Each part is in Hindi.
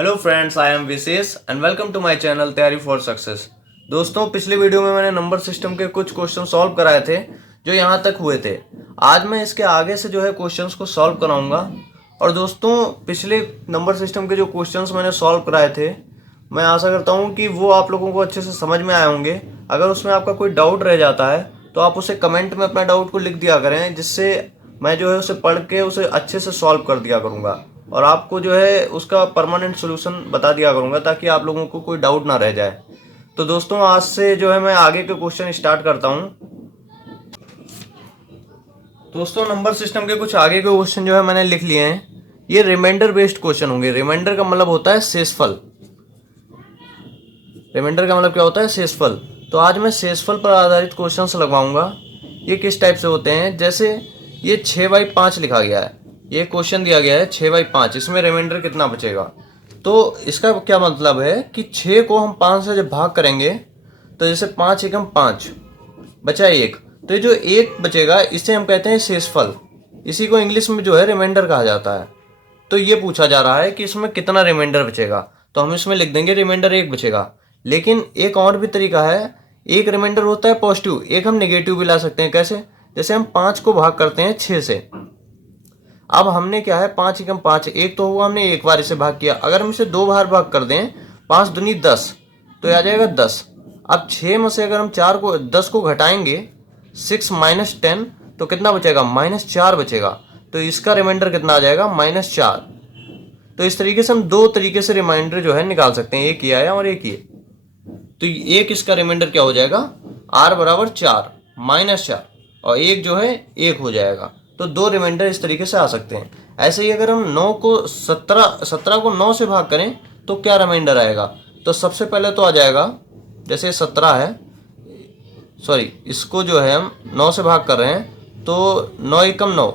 Hello friends, I am Vishesh and welcome to my channel Taiyari for success. दोस्तों, पिछली वीडियो में मैंने नंबर सिस्टम के कुछ क्वेश्चन सॉल्व कराए थे जो यहाँ तक हुए थे। आज मैं इसके आगे से जो है क्वेश्चंस को सॉल्व कराऊंगा। और दोस्तों, पिछले नंबर सिस्टम के जो क्वेश्चंस मैंने सॉल्व कराए थे, मैं आशा करता हूँ कि वो आप लोगों को अच्छे से समझ में आए होंगे। अगर उसमें आपका कोई डाउट रह जाता है तो आप उसे कमेंट में अपना डाउट को लिख दिया करें, जिससे मैं जो है उसे पढ़ के उसे अच्छे से सॉल्व कर दिया करूँगा और आपको जो है उसका परमानेंट सोल्यूशन बता दिया करूँगा, ताकि आप लोगों को कोई डाउट ना रह जाए। तो दोस्तों, आज से जो है मैं आगे के क्वेश्चन स्टार्ट करता हूँ। दोस्तों, नंबर सिस्टम के कुछ आगे के क्वेश्चन जो है मैंने लिख लिए हैं। ये रिमाइंडर बेस्ड क्वेश्चन होंगे। रिमाइंडर का मतलब होता है शेषफल। रिमाइंडर का मतलब क्या होता है? शेषफल। तो आज मैं शेषफल पर आधारित क्वेश्चंस लगवाऊंगा। ये किस टाइप से होते हैं? जैसे ये 6/5 लिखा गया है, ये क्वेश्चन दिया गया है 6/5, इसमें रिमाइंडर कितना बचेगा? तो इसका क्या मतलब है कि 6 को हम 5 से जब भाग करेंगे तो जैसे 5 एकम 5 बचा 1, तो ये जो 1 बचेगा इसे हम कहते हैं शेषफल। इसी को इंग्लिश में जो है रिमाइंडर कहा जाता है। तो ये पूछा जा रहा है कि इसमें कितना रिमाइंडर बचेगा, तो हम इसमें लिख देंगे रिमाइंडर 1 बचेगा। लेकिन एक और भी तरीका है। एक रिमाइंडर होता है पॉजिटिव, एक हम नेगेटिव भी ला सकते हैं। कैसे? जैसे हम 5 को भाग करते हैं 6 से। अब हमने क्या है, 5 एकम 5, एक तो हुआ, हमने एक बार इसे भाग किया। अगर हम इसे 2 बार भाग कर दें, 5 दूनी 10, तो ये आ जाएगा 10। अब 6 में से अगर हम 10 को घटाएंगे, 6 माइनस 10, तो कितना बचेगा? -4 बचेगा। तो इसका रिमाइंडर कितना आ जाएगा? -4। तो इस तरीके से हम 2 तरीके से रिमाइंडर जो है निकाल सकते हैं, एक ये आया और एक ये। तो एक इसका रिमाइंडर क्या हो जाएगा? r बराबर 4 -4, और एक जो है 1 हो जाएगा। तो 2 रिमाइंडर इस तरीके से आ सकते हैं। ऐसे ही अगर हम 9 को 17 को 9 से भाग करें तो क्या रिमाइंडर आएगा? तो सबसे पहले तो आ जाएगा, जैसे 17 है, सॉरी, इसको जो है हम 9 से भाग कर रहे हैं, तो 9 एकम 9,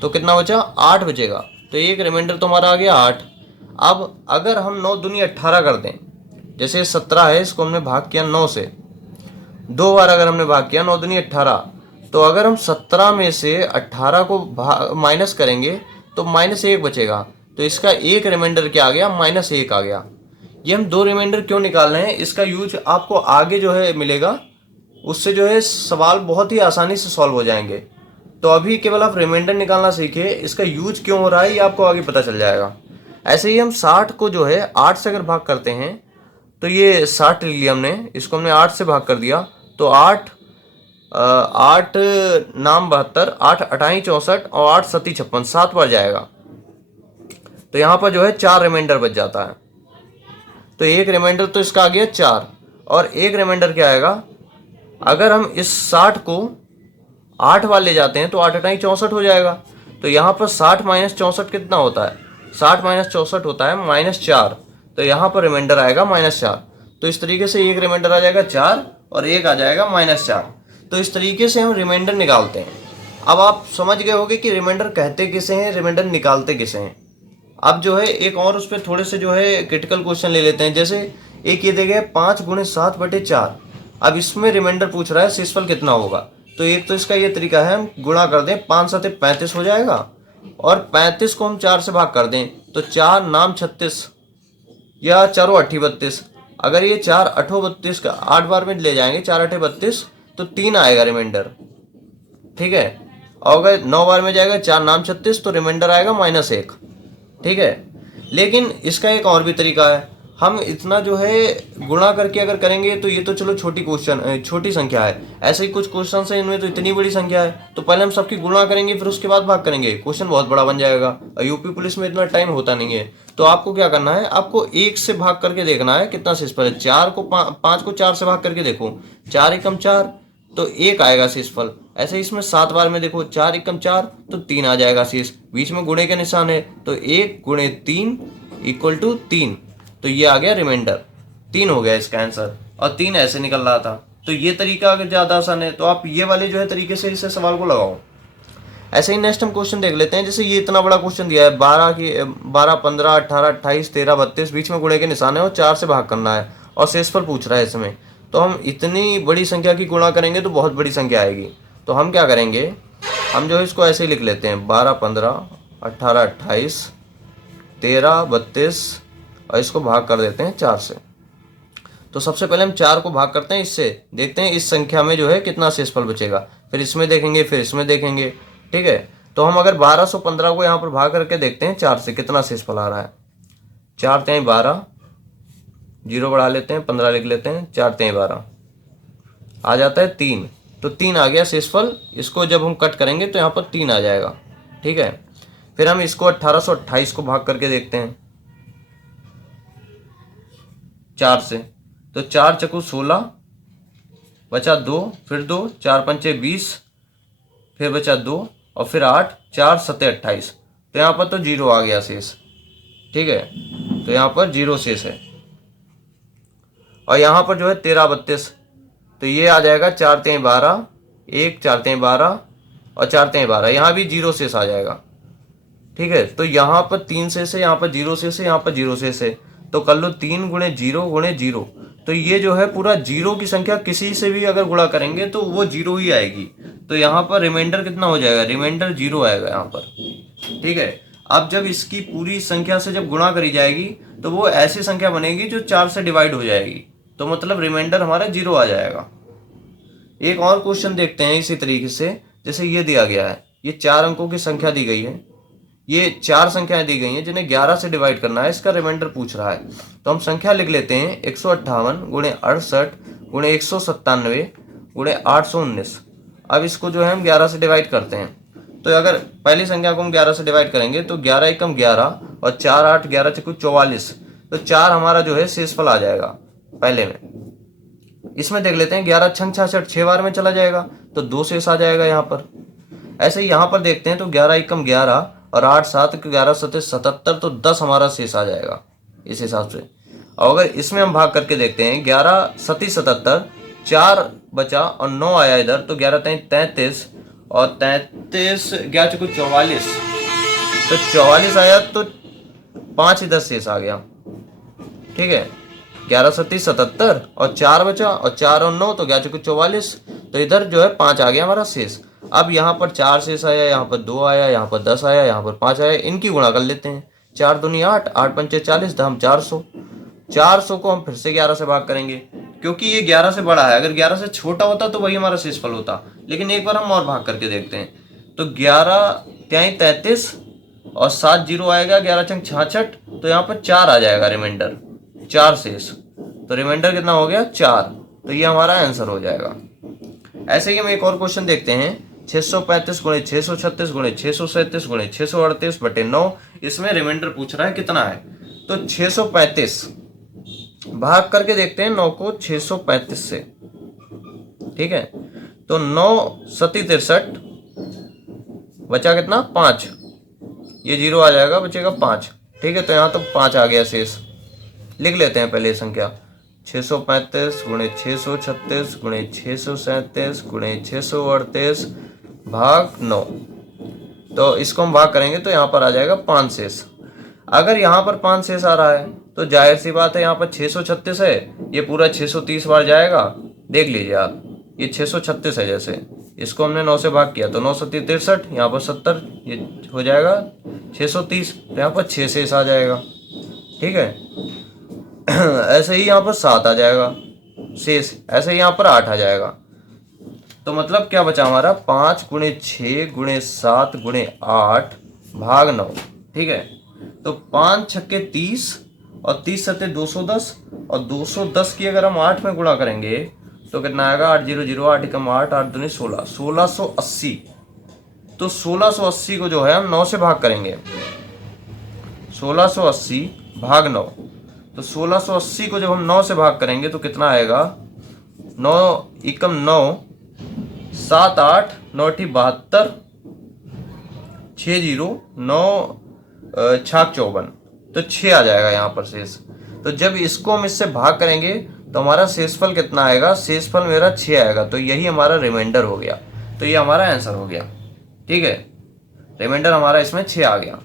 तो कितना बचा? 8 बचेगा। तो एक रिमाइंडर तो हमारा आ गया 8। अब अगर हम 9 दूनी 18 कर दें, जैसे 17 है, इसको हमने भाग किया 9 से, 2 बार अगर हमने भाग किया, 9 दूनी 18, तो अगर हम 17 में से 18 को माइनस करेंगे तो -1 बचेगा। तो इसका एक रिमाइंडर क्या आ गया? -1 आ गया। ये हम 2 रिमाइंडर क्यों निकाल रहे हैं, इसका यूज आपको आगे जो है मिलेगा। उससे जो है सवाल बहुत ही आसानी से सॉल्व हो जाएंगे। तो अभी केवल आप रिमाइंडर निकालना सीखिए, इसका यूज क्यों हो रहा है ये आपको आगे पता चल जाएगा। ऐसे ही हम 60 को जो है 8 से अगर भाग करते हैं, तो ये 60 ले लिया हमने, इसको हमने 8 से भाग कर दिया, तो 8 नाम 72, 8 अठाई 64 और 8 सती 56, 7 बार जाएगा। तो यहाँ पर जो है 4 रिमाइंडर बच जाता है। तो एक रिमाइंडर तो इसका आ गया 4, और एक रिमाइंडर क्या आएगा? अगर हम इस 60 को 8 बार ले जाते हैं तो 8 अठाई 64 हो जाएगा। तो यहाँ पर 60 माइनस 64 कितना होता है? 60 माइनस 64 होता है -4। तो यहाँ पर रिमाइंडर आएगा -4। तो इस तरीके से एक रिमाइंडर आ जाएगा 4 और एक आ जाएगा -4। तो इस तरीके से हम रिमाइंडर निकालते हैं। अब आप समझ गए होंगे कि रिमाइंडर कहते किसे हैं, रिमाइंडर निकालते किसे हैं। अब जो है एक और उस पर थोड़े से जो है क्रिटिकल क्वेश्चन ले लेते हैं। जैसे एक ये देगा 5 × 7/4। अब इसमें रिमाइंडर पूछ रहा है शेषफल कितना होगा। तो एक तो इसका ये तरीका है, हम गुणा कर दें, 5 7 35 हो जाएगा, और 35 को हम 4 से भाग कर दें, तो 4 नाम 36 या 4 8 32। अगर ये 4 8 32 का 8 बार में ले जाएंगे, 4 8 32, तो 3 आएगा रिमाइंडर। ठीक है। और अगर 9 बार में जाएगा, 4 नाम 36, तो रिमाइंडर आएगा -1। ठीक है। लेकिन इसका एक और भी तरीका है। हम इतना जो है गुणा करके अगर करेंगे तो ये तो चलो छोटी संख्या है। ऐसे ही कुछ क्वेश्चन है, इनमें तो इतनी बड़ी संख्या है, तो पहले हम सबकी गुणा करेंगे, फिर उसके बाद भाग करेंगे, क्वेश्चन बहुत बड़ा बन जाएगा। यूपी पुलिस में इतना टाइम होता नहीं है। तो आपको क्या करना है, आपको 1 से भाग करके देखना है कितना शेषफल है। 5 को 4 से भाग करके देखो, 4 एकम 4, तो 1 आएगा शेषफल। ऐसे इसमें 7 बार में देखो, 4 एकम 4, तो 3 आ जाएगा शेष। बीच में गुणे के निशान है, तो 1 × 3 = 3। तो ये आ गया रिमाइंडर, 3 हो गया इसका आंसर। और 3 ऐसे निकल रहा था। तो ये तरीका अगर ज़्यादा आसान है तो आप ये वाले जो है तरीके से इसे सवाल को लगाओ। ऐसे ही नेक्स्ट हम क्वेश्चन देख लेते हैं। जैसे ये इतना बड़ा क्वेश्चन दिया है, 12, 15, 18, 28, 13, 32, बीच में गुणे के निशान है और 4 से भाग करना है, और शेषफल पूछ रहा है इसमें। तो हम इतनी बड़ी संख्या की गुणा करेंगे तो बहुत बड़ी संख्या आएगी। तो हम क्या करेंगे, हम जो है इसको ऐसे ही लिख लेते हैं, 12, 15, 18, 28, 13, 32, और इसको भाग कर देते हैं 4 से। तो सबसे पहले हम 4 को भाग करते हैं इससे, देखते हैं इस संख्या में जो है कितना शेषफल बचेगा, फिर इसमें देखेंगे, फिर इसमें देखेंगे। ठीक है, तो हम अगर 1215 को यहाँ पर भाग करके देखते हैं 4 से, कितना शेषफल आ रहा है। 4 तिहाई 12, 0 बढ़ा लेते हैं, 15 लिख लेते हैं, 4 तिहाई 12 आ जाता है 3। तो 3 आ गया शेषफल। इसको जब हम कट करेंगे तो यहाँ पर 3 आ जाएगा। ठीक है, फिर हम इसको 1828 को भाग करके देखते हैं 4 से। तो 4 चकू 16, बचा 2, फिर 2, 4 पंचे 20, फिर बचा 2 और फिर 8, 4 सत्ते 28। तो यहाँ पर तो 0 आ गया शेष। ठीक है, तो यहाँ पर 0 शेष है। और यहाँ पर जो है 13 32, तो ये आ जाएगा 4 तिहाई 12, 1 4 तिहाई 12 और 4 तिहाई 12, यहाँ भी 0 शेष आ जाएगा। ठीक है, तो यहाँ पर 3 शेष है, यहाँ पर 0 शेष है, यहाँ पर 0 शेष है। तो कर लो 3 गुणे 0 गुणे 0। तो ये जो है पूरा 0 की संख्या किसी से भी अगर गुणा करेंगे तो वो 0 ही आएगी। तो यहाँ पर रिमाइंडर कितना हो जाएगा, रिमाइंडर 0 आएगा यहाँ पर। ठीक है, अब जब इसकी पूरी संख्या से जब गुणा करी जाएगी तो वो ऐसी संख्या बनेगी जो 4 से डिवाइड हो जाएगी। तो मतलब रिमाइंडर हमारा 0 आ जाएगा। एक और क्वेश्चन देखते हैं इसी तरीके से। जैसे ये दिया गया है, ये 4 अंकों की संख्या दी गई है, ये 4 संख्याएं दी गई हैं जिन्हें 11 से डिवाइड करना है, इसका रिमाइंडर पूछ रहा है। तो हम संख्या लिख लेते हैं 158 गुणे 68 गुणे 197 गुणे 819। अब इसको जो है हम 11 से डिवाइड करते हैं। तो अगर पहली संख्या को हम 11 से डिवाइड करेंगे तो 11 एकम 11 और 4 8 11 चक्कू 44। तो 4 हमारा जो है शेषफल आ जाएगा पहले में। इसमें देख लेते हैं 11 छंग 66, 6 बार में चला जाएगा तो 2 शेष आ जाएगा यहाँ पर। ऐसे ही यहाँ पर देखते हैं तो 11 एकम 11 और 8 7 11 सत्ते 77, तो 10 हमारा शेष आ जाएगा इस हिसाब से। और अगर इसमें हम भाग करके देखते हैं 11 सती 77, 4 बचा और 9 आया इधर, तो 11 तिहाई 33 और 33 11 चौको 44, तो 44 आया तो 5 इधर शेष आ गया। ठीक है, 11 सती 77 और 4 बचा और 4 और 9 तो 11 चौको 44, तो इधर जो है 5 आ गया हमारा शेष। अब यहाँ पर 4 शेष आया, यहाँ पर 2 आया, यहाँ पर 10 आया, यहाँ पर 5 आया, इनकी गुणा कर लेते हैं। 4 दूनी 8, 8 पंचे 40, धम 400। 400 को हम फिर से 11 से भाग करेंगे क्योंकि ये 11 से बड़ा है। अगर 11 से छोटा होता तो वही हमारा शेषफल होता, लेकिन एक बार हम और भाग करके देखते हैं। तो 11 तिहाई 33 और 7 0 आएगा, 11 छंग 66, तो यहाँ पर 4 आ जाएगा रिमाइंडर, 4 शेष। तो रिमाइंडर कितना हो गया, 4। तो ये हमारा आंसर हो जाएगा। ऐसे ही हम एक और क्वेश्चन देखते हैं 635 गुणे 636 गुणे 637 गुणे 638 बटे 9। इसमें रिमाइंडर पूछ रहा है कितना है। तो 635 भाग करके देखते हैं 9 को 635 से। ठीक है, तो 9 सती 63, बचा कितना 5, ये 0 आ जाएगा, बचेगा 5। ठीक है, तो यहाँ तो 5 आ गया शेष। लिख लेते हैं पहले ये संख्या 635 गुणे 636 गुणे 637 गुणे 638 भाग 9। तो इसको हम भाग करेंगे तो यहाँ पर आ जाएगा 5 शेष। अगर यहाँ पर 5 शेष आ रहा है तो जाहिर सी बात है यहाँ पर 636 है, ये पूरा 630 बार जाएगा। देख लीजिए आप, ये 636 है, जैसे इसको हमने 9 से भाग किया तो 9 सत्ती 63, यहाँ पर 70, ये हो जाएगा 630, तो यहाँ पर 6 शेष आ जाएगा। ठीक है, ऐसे ही यहाँ पर 7 आ जाएगा शेष, ऐसे ही यहाँ पर 8 आ जाएगा। तो मतलब क्या बचा हमारा 5 गुणे 6 गुणे 7 गुणे 8 भाग 9। ठीक है, तो 5 छक्के 30 और 30 सत्ते 210 और 210 की अगर हम 8 में गुणा करेंगे तो कितना आएगा 8 0 0 8 एकम 8 8 दूनी 16, 1680। तो 1680 को जो है हम 9 से भाग करेंगे, 1680 भाग 9। तो 1680 को जब हम 9 से भाग करेंगे तो कितना आएगा 9 एकम 9 7 8 9 72 6 0 9 छाक 54, तो 6 आ जाएगा यहाँ पर शेष। तो जब इसको हम इससे भाग करेंगे तो हमारा शेषफल कितना आएगा, शेषफल मेरा 6 आएगा। तो यही हमारा रिमाइंडर हो गया, तो ये हमारा आंसर हो गया। ठीक है, रिमाइंडर हमारा इसमें 6 आ गया।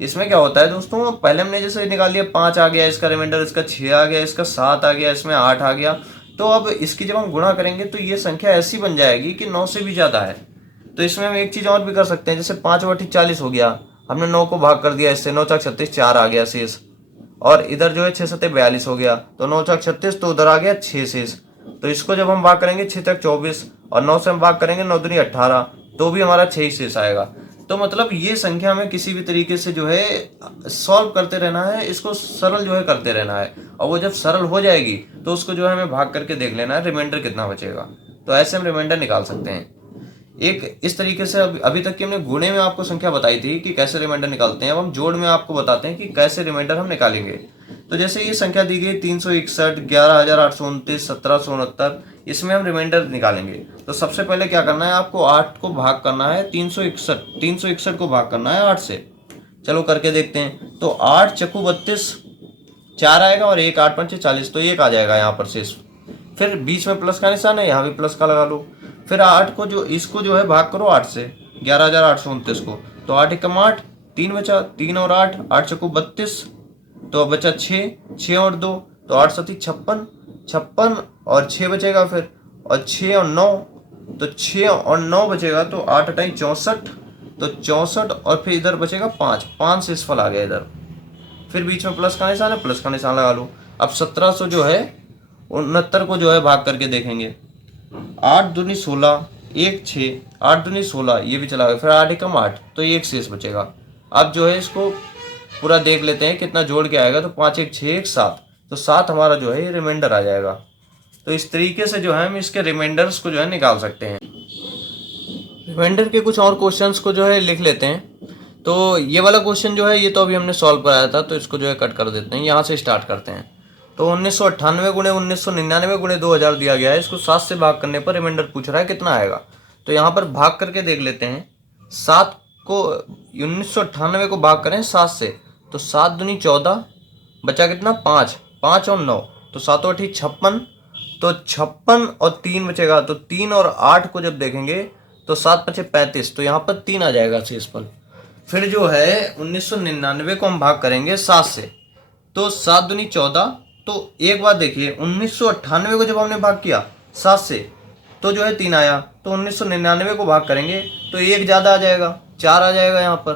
इसमें क्या होता है दोस्तों, पहले हमने जैसे निकाल लिया 5 आ गया इसका रिमाइंडर, इसका 6 आ गया, इसका 7 आ गया, इसमें 8 आ गया। तो अब इसकी जब हम गुणा करेंगे तो ये संख्या ऐसी बन जाएगी कि 9 से भी ज़्यादा है। तो इसमें हम एक चीज़ और भी कर सकते हैं, जैसे 5 बटे 40 हो गया, हमने 9 को भाग कर दिया इससे, 9 4 36, 4 आ गया शेष। और इधर जो है 6 सत्ते 42 हो गया, तो 9 चौक 36, तो उधर आ गया 6 शेष। तो इसको जब हम भाग करेंगे 6 तक 24 और 9 से हम भाग करेंगे 9 दूनी 18, तो भी हमारा 6 ही शेष आएगा। तो मतलब ये संख्या हमें किसी भी तरीके से जो है सॉल्व करते रहना है, इसको सरल जो है करते रहना है, और वो जब सरल हो जाएगी तो उसको जो है हमें भाग करके देख लेना है रिमाइंडर कितना बचेगा। तो ऐसे हम रिमाइंडर निकाल सकते हैं। एक इस तरीके से अभी तक की हमने गुणे में आपको संख्या बताई थी कि कैसे रिमाइंडर निकालते हैं। अब हम जोड़ में आपको बताते हैं कि कैसे रिमाइंडर हम निकालेंगे। तो जैसे ये संख्या दी गई 361, 11,829, 1769, इसमें हम रिमाइंडर निकालेंगे। तो सबसे पहले क्या करना है, आपको 8 को भाग करना है 361 को भाग करना है 8 से। चलो करके देखते हैं। तो 8 चक्कू 32, 4 आएगा और 1 8 5 40, तो 1 आ जाएगा यहाँ पर शेष। फिर बीच में प्लस का निशान है, यहाँ भी प्लस का लगा लो। फिर 8 को जो इसको जो है भाग करो 8 से, 11,829 को, तो 8 एकम 8, 3 बचा, 3 और 8, 8 चक्कू 32, तो बचा 6 और 2, तो 8 सती 56, 56 और 6 बचेगा फिर, और 6 और 9, तो 6 और 9 बचेगा, तो 8 अटाई 64, तो 64 और फिर इधर बचेगा 5 शेषफल आ गया इधर। फिर बीच में प्लस का निशान है, प्लस का निशान लगा लो। अब 1700 जो है 69 को जो है भाग करके देखेंगे। 8 दूनी 16, 1 6, 8 दूनी 16, ये भी चला गया। फिर 8 एकम 8, तो 1 शेष बचेगा। अब जो है इसको पूरा देख लेते हैं कितना जोड़ के आएगा। तो 5 1 6 1 7, तो 7 हमारा जो है ये रिमाइंडर आ जाएगा। तो इस तरीके से जो है हम इसके रिमाइंडर्स को जो है निकाल सकते हैं। रिमाइंडर के कुछ और क्वेश्चंस को जो है लिख लेते हैं। तो ये वाला क्वेश्चन जो है ये तो अभी हमने सॉल्व कराया था, तो इसको जो है कट कर देते हैं, यहाँ से स्टार्ट करते हैं। तो 1998 गुणे 1999 गुणे 2000 दिया गया है, इसको 7 से भाग करने पर रिमाइंडर पूछ रहा है कितना आएगा। तो यहाँ पर भाग करके देख लेते हैं। 7 को 1998 को भाग करें 7 से, तो 7 दूनी 14, बचा कितना 5, 5 और 9, तो 7 8 56, तो 56 और 3 बचेगा। तो 3 और 8 को जब देखेंगे तो 7 5 35, तो यहाँ पर 3 आ जाएगा शेषफल। फिर जो है 1999 को हम भाग करेंगे 7 से, तो 7 दूनी 14, तो एक बात देखिए 1998 को जब हमने भाग किया 7 से, तो जो है 3 आया। तो 1999 को भाग करेंगे तो 1 ज़्यादा आ जाएगा, 4 आ जाएगा यहाँ पर,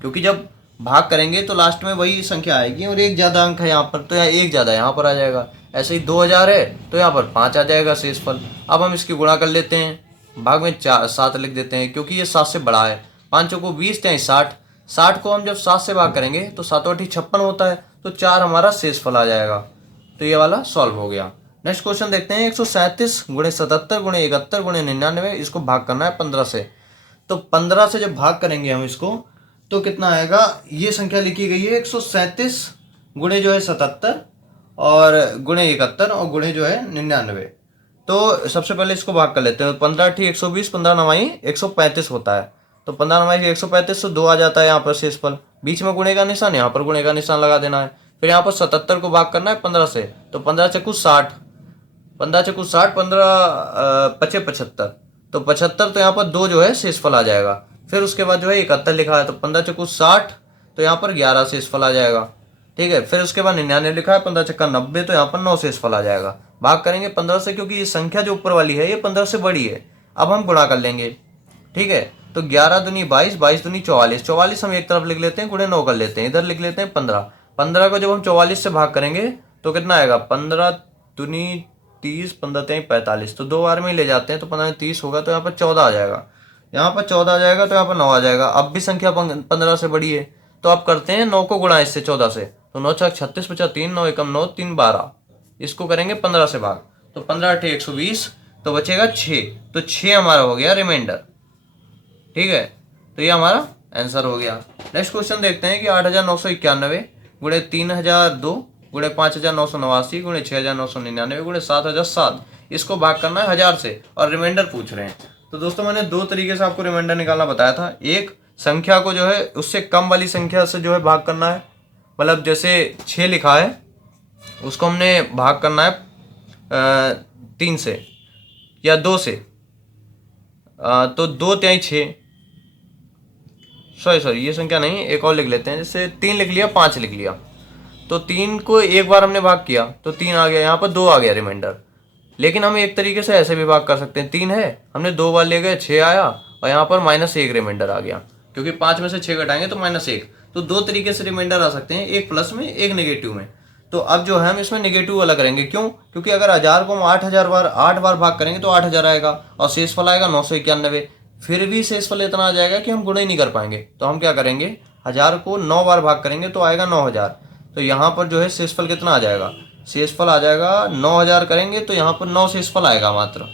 क्योंकि जब भाग करेंगे तो लास्ट में वही संख्या आएगी और 1 ज़्यादा अंक है यहाँ पर, तो यहाँ 1 ज़्यादा यहाँ पर आ जाएगा। ऐसे ही 2000 है तो यहाँ पर 5 आ जाएगा शेषफल। अब हम इसकी गुणा कर लेते हैं, भाग में 7 लिख देते हैं क्योंकि ये 7 से बड़ा है। 5 को 20, 60, 60 को हम जब 7 से भाग करेंगे तो 7 8 56 होता है, तो 4 हमारा शेषफल आ जाएगा। तो ये वाला सॉल्व हो गया। नेक्स्ट क्वेश्चन देखते हैं। 137 गुणे 77 गुणे 71 गुणे 99, इसको भाग करना है 15 से। तो 15 से जब भाग करेंगे हम इसको तो कितना आएगा, ये संख्या लिखी गई है 137 गुणे जो है 77 और गुणे 71 और गुणे जो है 99। तो सबसे पहले इसको भाग कर लेते हैं। 15 ठी 120, 15 9 135 होता है, तो 15 9 135, तो 2 आ जाता है यहाँ पर शेषफल। बीच में गुणे का निशान, यहाँ पर गुणे का निशान लगा देना है। फिर यहाँ पर 77 को भाग करना है 15 से, तो 15 चक्कू 60, 15 चक्कू 60, 15 पचे 75, तो 75, तो यहाँ पर 2 जो है शेषफल आ जाएगा। फिर उसके बाद जो है 71 लिखा है, तो 15 चक्कू 60, तो यहाँ पर 11 शेषफल आ जाएगा। ठीक है, फिर उसके बाद 99 लिखा है, 15 चक्का 90, तो यहाँ पर 9 शेषफल आ जाएगा। भाग करेंगे 15 से, क्योंकि ये संख्या जो ऊपर वाली है ये 15 से बड़ी है। अब हम गुणा कर लेंगे। ठीक है, तो 11 दूनी 22, 22 दूनी 44, 44 हम एक तरफ लिख लेते हैं, गुणे 9 कर लेते हैं, इधर लिख लेते हैं 15। 15 को जब हम 44 से भाग करेंगे तो कितना आएगा, 15 दूनी 30, 15 3 45, तो 2 बार में ही ले जाते हैं, तो 15 30 होगा, तो यहाँ पर 14 आ जाएगा। यहाँ पर 14 आ जाएगा, तो यहाँ पर 9 आ जाएगा। अब भी संख्या 15 से बड़ी है, तो अब करते हैं 9 को गुणा इससे 14 से, तो 9 छक 36, बचा 3, 9 एकम 9, 3 12, इसको करेंगे 15 से भाग, तो 15 8 120, तो बचेगा 6, तो 6 हमारा हो गया रिमाइंडर। ठीक है, तो ये हमारा आंसर हो गया। नेक्स्ट क्वेश्चन देखते हैं कि 8991 गुणे 3002 गुणे 5989 गुणे 6999 गुणे 7007, इसको भाग करना है 1000 से और रिमाइंडर पूछ रहे हैं। तो दोस्तों मैंने 2 तरीके से आपको रिमाइंडर निकालना बताया था। एक, संख्या को जो है उससे कम वाली संख्या से जो है भाग करना है, मतलब जैसे 6 लिखा है उसको हमने भाग करना है 3 से या 2 से, तो 2 3 6, सॉरी ये संख्या नहीं, एक और लिख लेते हैं। जैसे 3 लिख लिया, 5 लिख लिया, तो 3 को एक बार हमने भाग किया तो 3 आ गया, यहाँ पर 2 आ गया रिमाइंडर। लेकिन हम एक तरीके से ऐसे भी भाग कर सकते हैं। 3 है, हमने 2 बार ले गए, 6 आया और यहाँ पर -1 रिमाइंडर आ गया, क्योंकि 5 में से 6 घटाएंगे तो -1, तो दो तरीके से रिमाइंडर आ सकते हैं, एक प्लस में एक नेगेटिव में। तो अब जो है हम इसमें नेगेटिव वाला करेंगे, क्यों? क्योंकि अगर 1000 को हम 8 बार भाग करेंगे तो 8000 आएगा और शेषफल आएगा 991। फिर भी शेषफल इतना आ जाएगा कि हम गुणा ही नहीं कर पाएंगे। तो हम क्या करेंगे, 1000 को 9 बार भाग करेंगे तो आएगा 9000। तो यहाँ पर जो है शेषफल कितना आ जाएगा, शेषफल आ जाएगा 9000 करेंगे तो यहाँ पर 9 शेषफल आएगा मात्र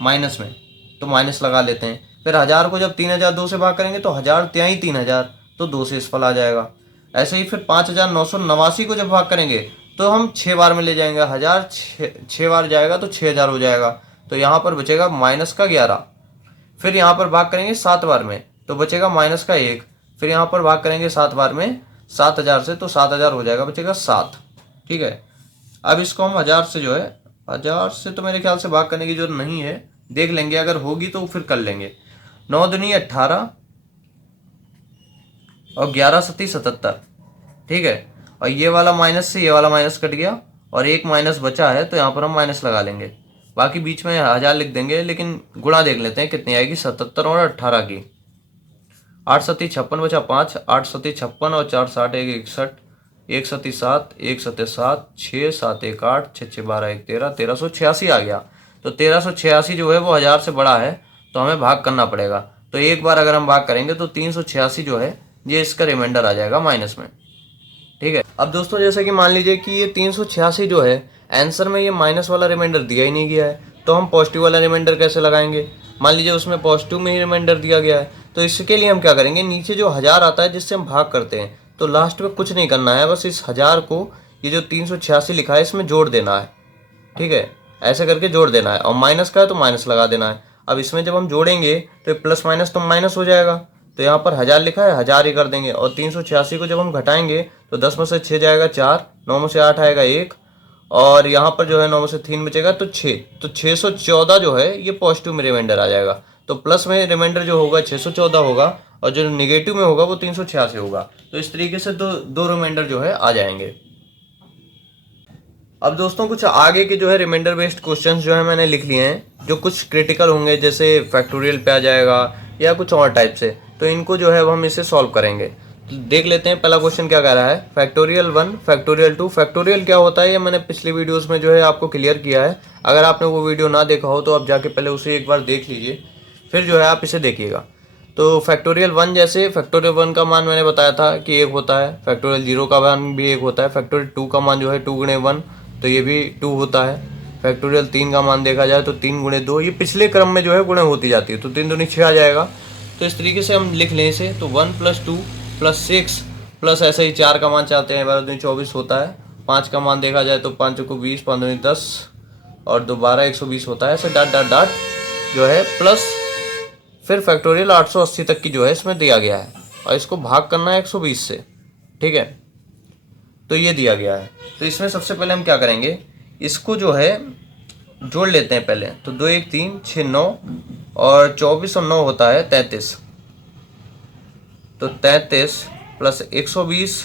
माइनस में, तो माइनस लगा लेते हैं। फिर 1000 को जब 3002 से भाग करेंगे तो 1000 त्याई 3000, तो 2 शेषफल आ जाएगा। ऐसे ही फिर 5989 को जब भाग करेंगे तो हम 6 बार में ले जाएंगे, 1000 6 बार जाएगा तो 6000 हो जाएगा। तो यहाँ पर बचेगा माइनस का 11। फिर यहाँ पर भाग करेंगे 7 बार में तो बचेगा माइनस का 1। फिर यहाँ पर भाग करेंगे 7 बार में 7000 से तो 7000 हो जाएगा, बचेगा 7। ठीक है, अब इसको हम 1000 से जो है, 1000 से तो मेरे ख्याल से भाग करने की जरूरत नहीं है, देख लेंगे अगर होगी तो फिर कर लेंगे। 9 दूनी 18 और 11 सती 77। ठीक है, और ये वाला माइनस से ये वाला माइनस कट गया और एक माइनस बचा है तो यहाँ पर हम माइनस लगा लेंगे, बाकी बीच में 1000 लिख देंगे। लेकिन गुणा देख लेते हैं कितनी आएगी, 77 और 18 की। 8 सती 56 बचा 5, 8 सती 56 और 4 60 1 61, 1 सती 7 1 सते 7, 6 7 1 8, 6 6 12 1 13, 1386 आ गया। तो 1386 जो है वो 1000 से बड़ा है तो हमें भाग करना पड़ेगा। तो एक बार अगर हम भाग करेंगे तो 386 जो है ये इसका रिमाइंडर आ जाएगा माइनस में। ठीक है, अब दोस्तों जैसे कि मान लीजिए कि ये 386 जो है आंसर में ये माइनस वाला रिमाइंडर दिया ही नहीं गया है, तो हम पॉजिटिव वाला रिमाइंडर कैसे लगाएंगे? मान लीजिए उसमें पॉजिटिव में ही रिमाइंडर दिया गया है, तो इसके लिए हम क्या करेंगे, नीचे जो 1000 आता है जिससे हम भाग करते हैं तो लास्ट में कुछ नहीं करना है, बस इस 1000 को ये जो 386 लिखा है इसमें जोड़ देना है। ठीक है, ऐसे करके जोड़ देना है और माइनस का है तो माइनस लगा देना है। अब इसमें जब हम जोड़ेंगे तो प्लस माइनस तो माइनस हो जाएगा, तो यहाँ पर 1000 लिखा है 1000 ही कर देंगे। और 386 को जब हम घटाएंगे तो 10 में से 6 जाएगा 4, 9 में से 8 आएगा 1 और यहाँ पर जो है 9 में से 3 बचेगा तो 6, तो 614 जो है ये पॉजिटिव में रिमाइंडर आ जाएगा। तो प्लस में रिमाइंडर जो होगा 614 होगा और जो नेगेटिव में होगा वो 386 होगा। तो इस तरीके से दो रिमाइंडर जो है आ जाएंगे। अब दोस्तों कुछ आगे के जो है रिमाइंडर बेस्ड क्वेश्चंस जो है मैंने लिख लिए हैं, जो कुछ क्रिटिकल होंगे जैसे फैक्टोरियल पे आ जाएगा या कुछ और टाइप से, तो इनको जो है अब हम इसे सॉल्व करेंगे। तो देख लेते हैं पहला क्वेश्चन क्या कह रहा है, फैक्टोरियल 1 फैक्टोरियल 2। फैक्टोरियल क्या होता है ये मैंने पिछली वीडियोस में जो है आपको क्लियर किया है, अगर आपने वो वीडियो ना देखा हो तो आप जाके पहले उसे एक बार देख लीजिए, फिर जो है आप इसे देखिएगा। तो फैक्टोरियल 1 जैसे फैक्टोरियल 1 का मान मैंने बताया था कि 1 होता है, फैक्टोरियल 0 का मान भी 1 होता है, फैक्टोरियल 2 का मान जो है 2 गुणे 1 तो ये भी 2 होता है, फैक्टोरियल 3 का मान देखा जाए तो 3 गुणे 2, ये पिछले क्रम में जो है गुणे होती जाती है, तो 3 दूनी 6 आ जाएगा। तो इस तरीके से हम लिख लें इसे, तो 1 + 2 + 6 प्लस ऐसे ही 4 का मान चाहते हैं 12 दूनी 24 होता है, 5 का मान देखा जाए तो 5 को 20, 5 दूनी 10 और 2 12 120 होता है, ऐसे डाट डाट डाट जो है प्लस फिर फैक्टोरियल 880 तक की जो है इसमें दिया गया है और इसको भाग करना है 120 से। ठीक है, तो ये दिया गया है। तो इसमें सबसे पहले हम क्या करेंगे, इसको जो है जोड़ लेते हैं पहले। तो 2 1 3 6 9 और 24 और 9 होता है 33, तो 33 प्लस 120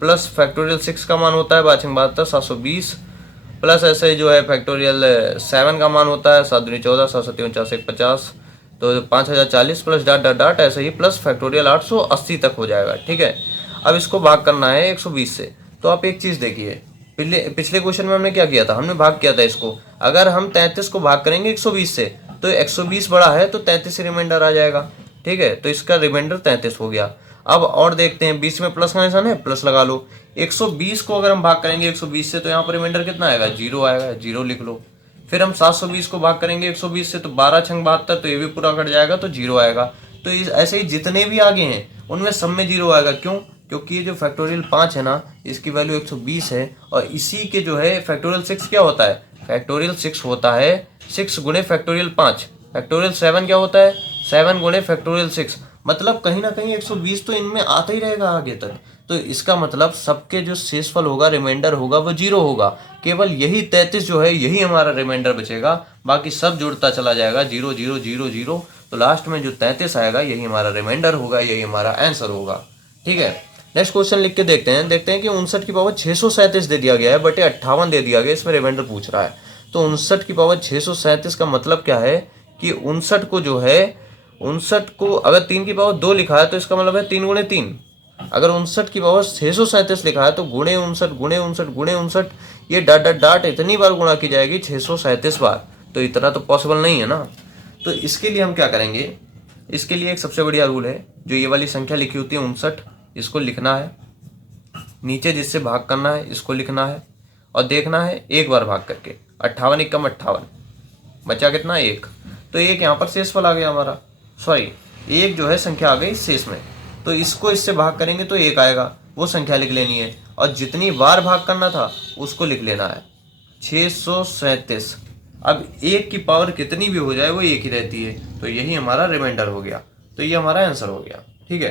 प्लस फैक्टोरियल 6 का मान होता है 72 720 प्लस ऐसे जो है फैक्टोरियल 7 का मान होता है 7 दूनी 14 7 7 49 150, तो 5040 प्लस डाट डाट डाट ऐसे ही प्लस फैक्टोरियल 880 तक हो जाएगा। ठीक है, अब इसको भाग करना है 120 से। तो आप एक चीज़ देखिए, पिछले क्वेश्चन में हमने क्या किया था, हमने भाग किया था इसको, अगर हम 33 को भाग करेंगे 120 से तो 120 बड़ा है तो 33 रिमाइंडर आ जाएगा। ठीक है, तो इसका रिमाइंडर 33 हो गया। अब और देखते हैं, बीच में प्लस का निशान है, प्लस लगा लो। 120 को अगर हम भाग करेंगे 120 से तो यहाँ पर रिमाइंडर कितना आएगा, 0 आएगा, 0 लिख लो। फिर हम 720 को भाग करेंगे 120 से तो 12 छंग 72, तो ये भी पूरा कट जाएगा तो 0 आएगा। तो ऐसे ही जितने भी आगे हैं उनमें सब में 0 आएगा। क्यों? क्योंकि ये जो फैक्टोरियल 5 है ना, इसकी वैल्यू 120 है और इसी के जो है फैक्टोरियल 6 क्या होता है, फैक्टोरियल 6 होता है 6 गुणे फैक्टोरियल 5। फैक्टोरियल 7 क्या होता है, 7 गुणे फैक्टोरियल 6। मतलब कहीं ना कहीं 120 तो इनमें आता ही रहेगा आगे तक। तो इसका मतलब सबके जो शेषफल होगा, रिमाइंडर होगा, वो 0 होगा। केवल यही 33 जो है यही हमारा रिमाइंडर बचेगा, बाकी सब जुड़ता चला जाएगा 0 0 0 0। तो लास्ट में जो 33 आएगा यही हमारा रिमाइंडर होगा, यही हमारा आंसर होगा। ठीक है, नेक्स्ट क्वेश्चन लिख के देखते हैं कि 59 की पावर 637 दे दिया गया है बटे 58 दे दिया गया, इसमें रिमाइंडर पूछ रहा है। तो 59 की पावर 637 का मतलब क्या है कि 59 को जो है 59 को अगर 3 की पावर 2 लिखा है तो इसका मतलब है 3 गुणे 3, अगर 59 की पावर 637 लिखा है तो गुणे 59 गुणे 59 गुणे 59, ये डाट डाट डाट इतनी बार गुणा की जाएगी, 637 बार। तो इतना तो पॉसिबल नहीं है ना। तो इसके लिए हम क्या करेंगे, इसके लिए एक सबसे बढ़िया रूल है, जो ये वाली संख्या लिखी होती है 59, इसको लिखना है, नीचे जिससे भाग करना है इसको लिखना है, और देखना है एक बार भाग करके। 58 एकम 58, बचा कितना, 1। तो एक यहाँ पर शेषफल आ गया हमारा, सॉरी एक जो है संख्या आ गई शेष में। तो इसको इससे भाग करेंगे तो 1 आएगा, वो संख्या लिख लेनी है, और जितनी बार भाग करना था उसको लिख लेना है, 637। अब 1 की पावर कितनी भी हो जाए वो 1 ही रहती है, तो यही हमारा रिमाइंडर हो गया। तो ये हमारा आंसर हो गया, ठीक है।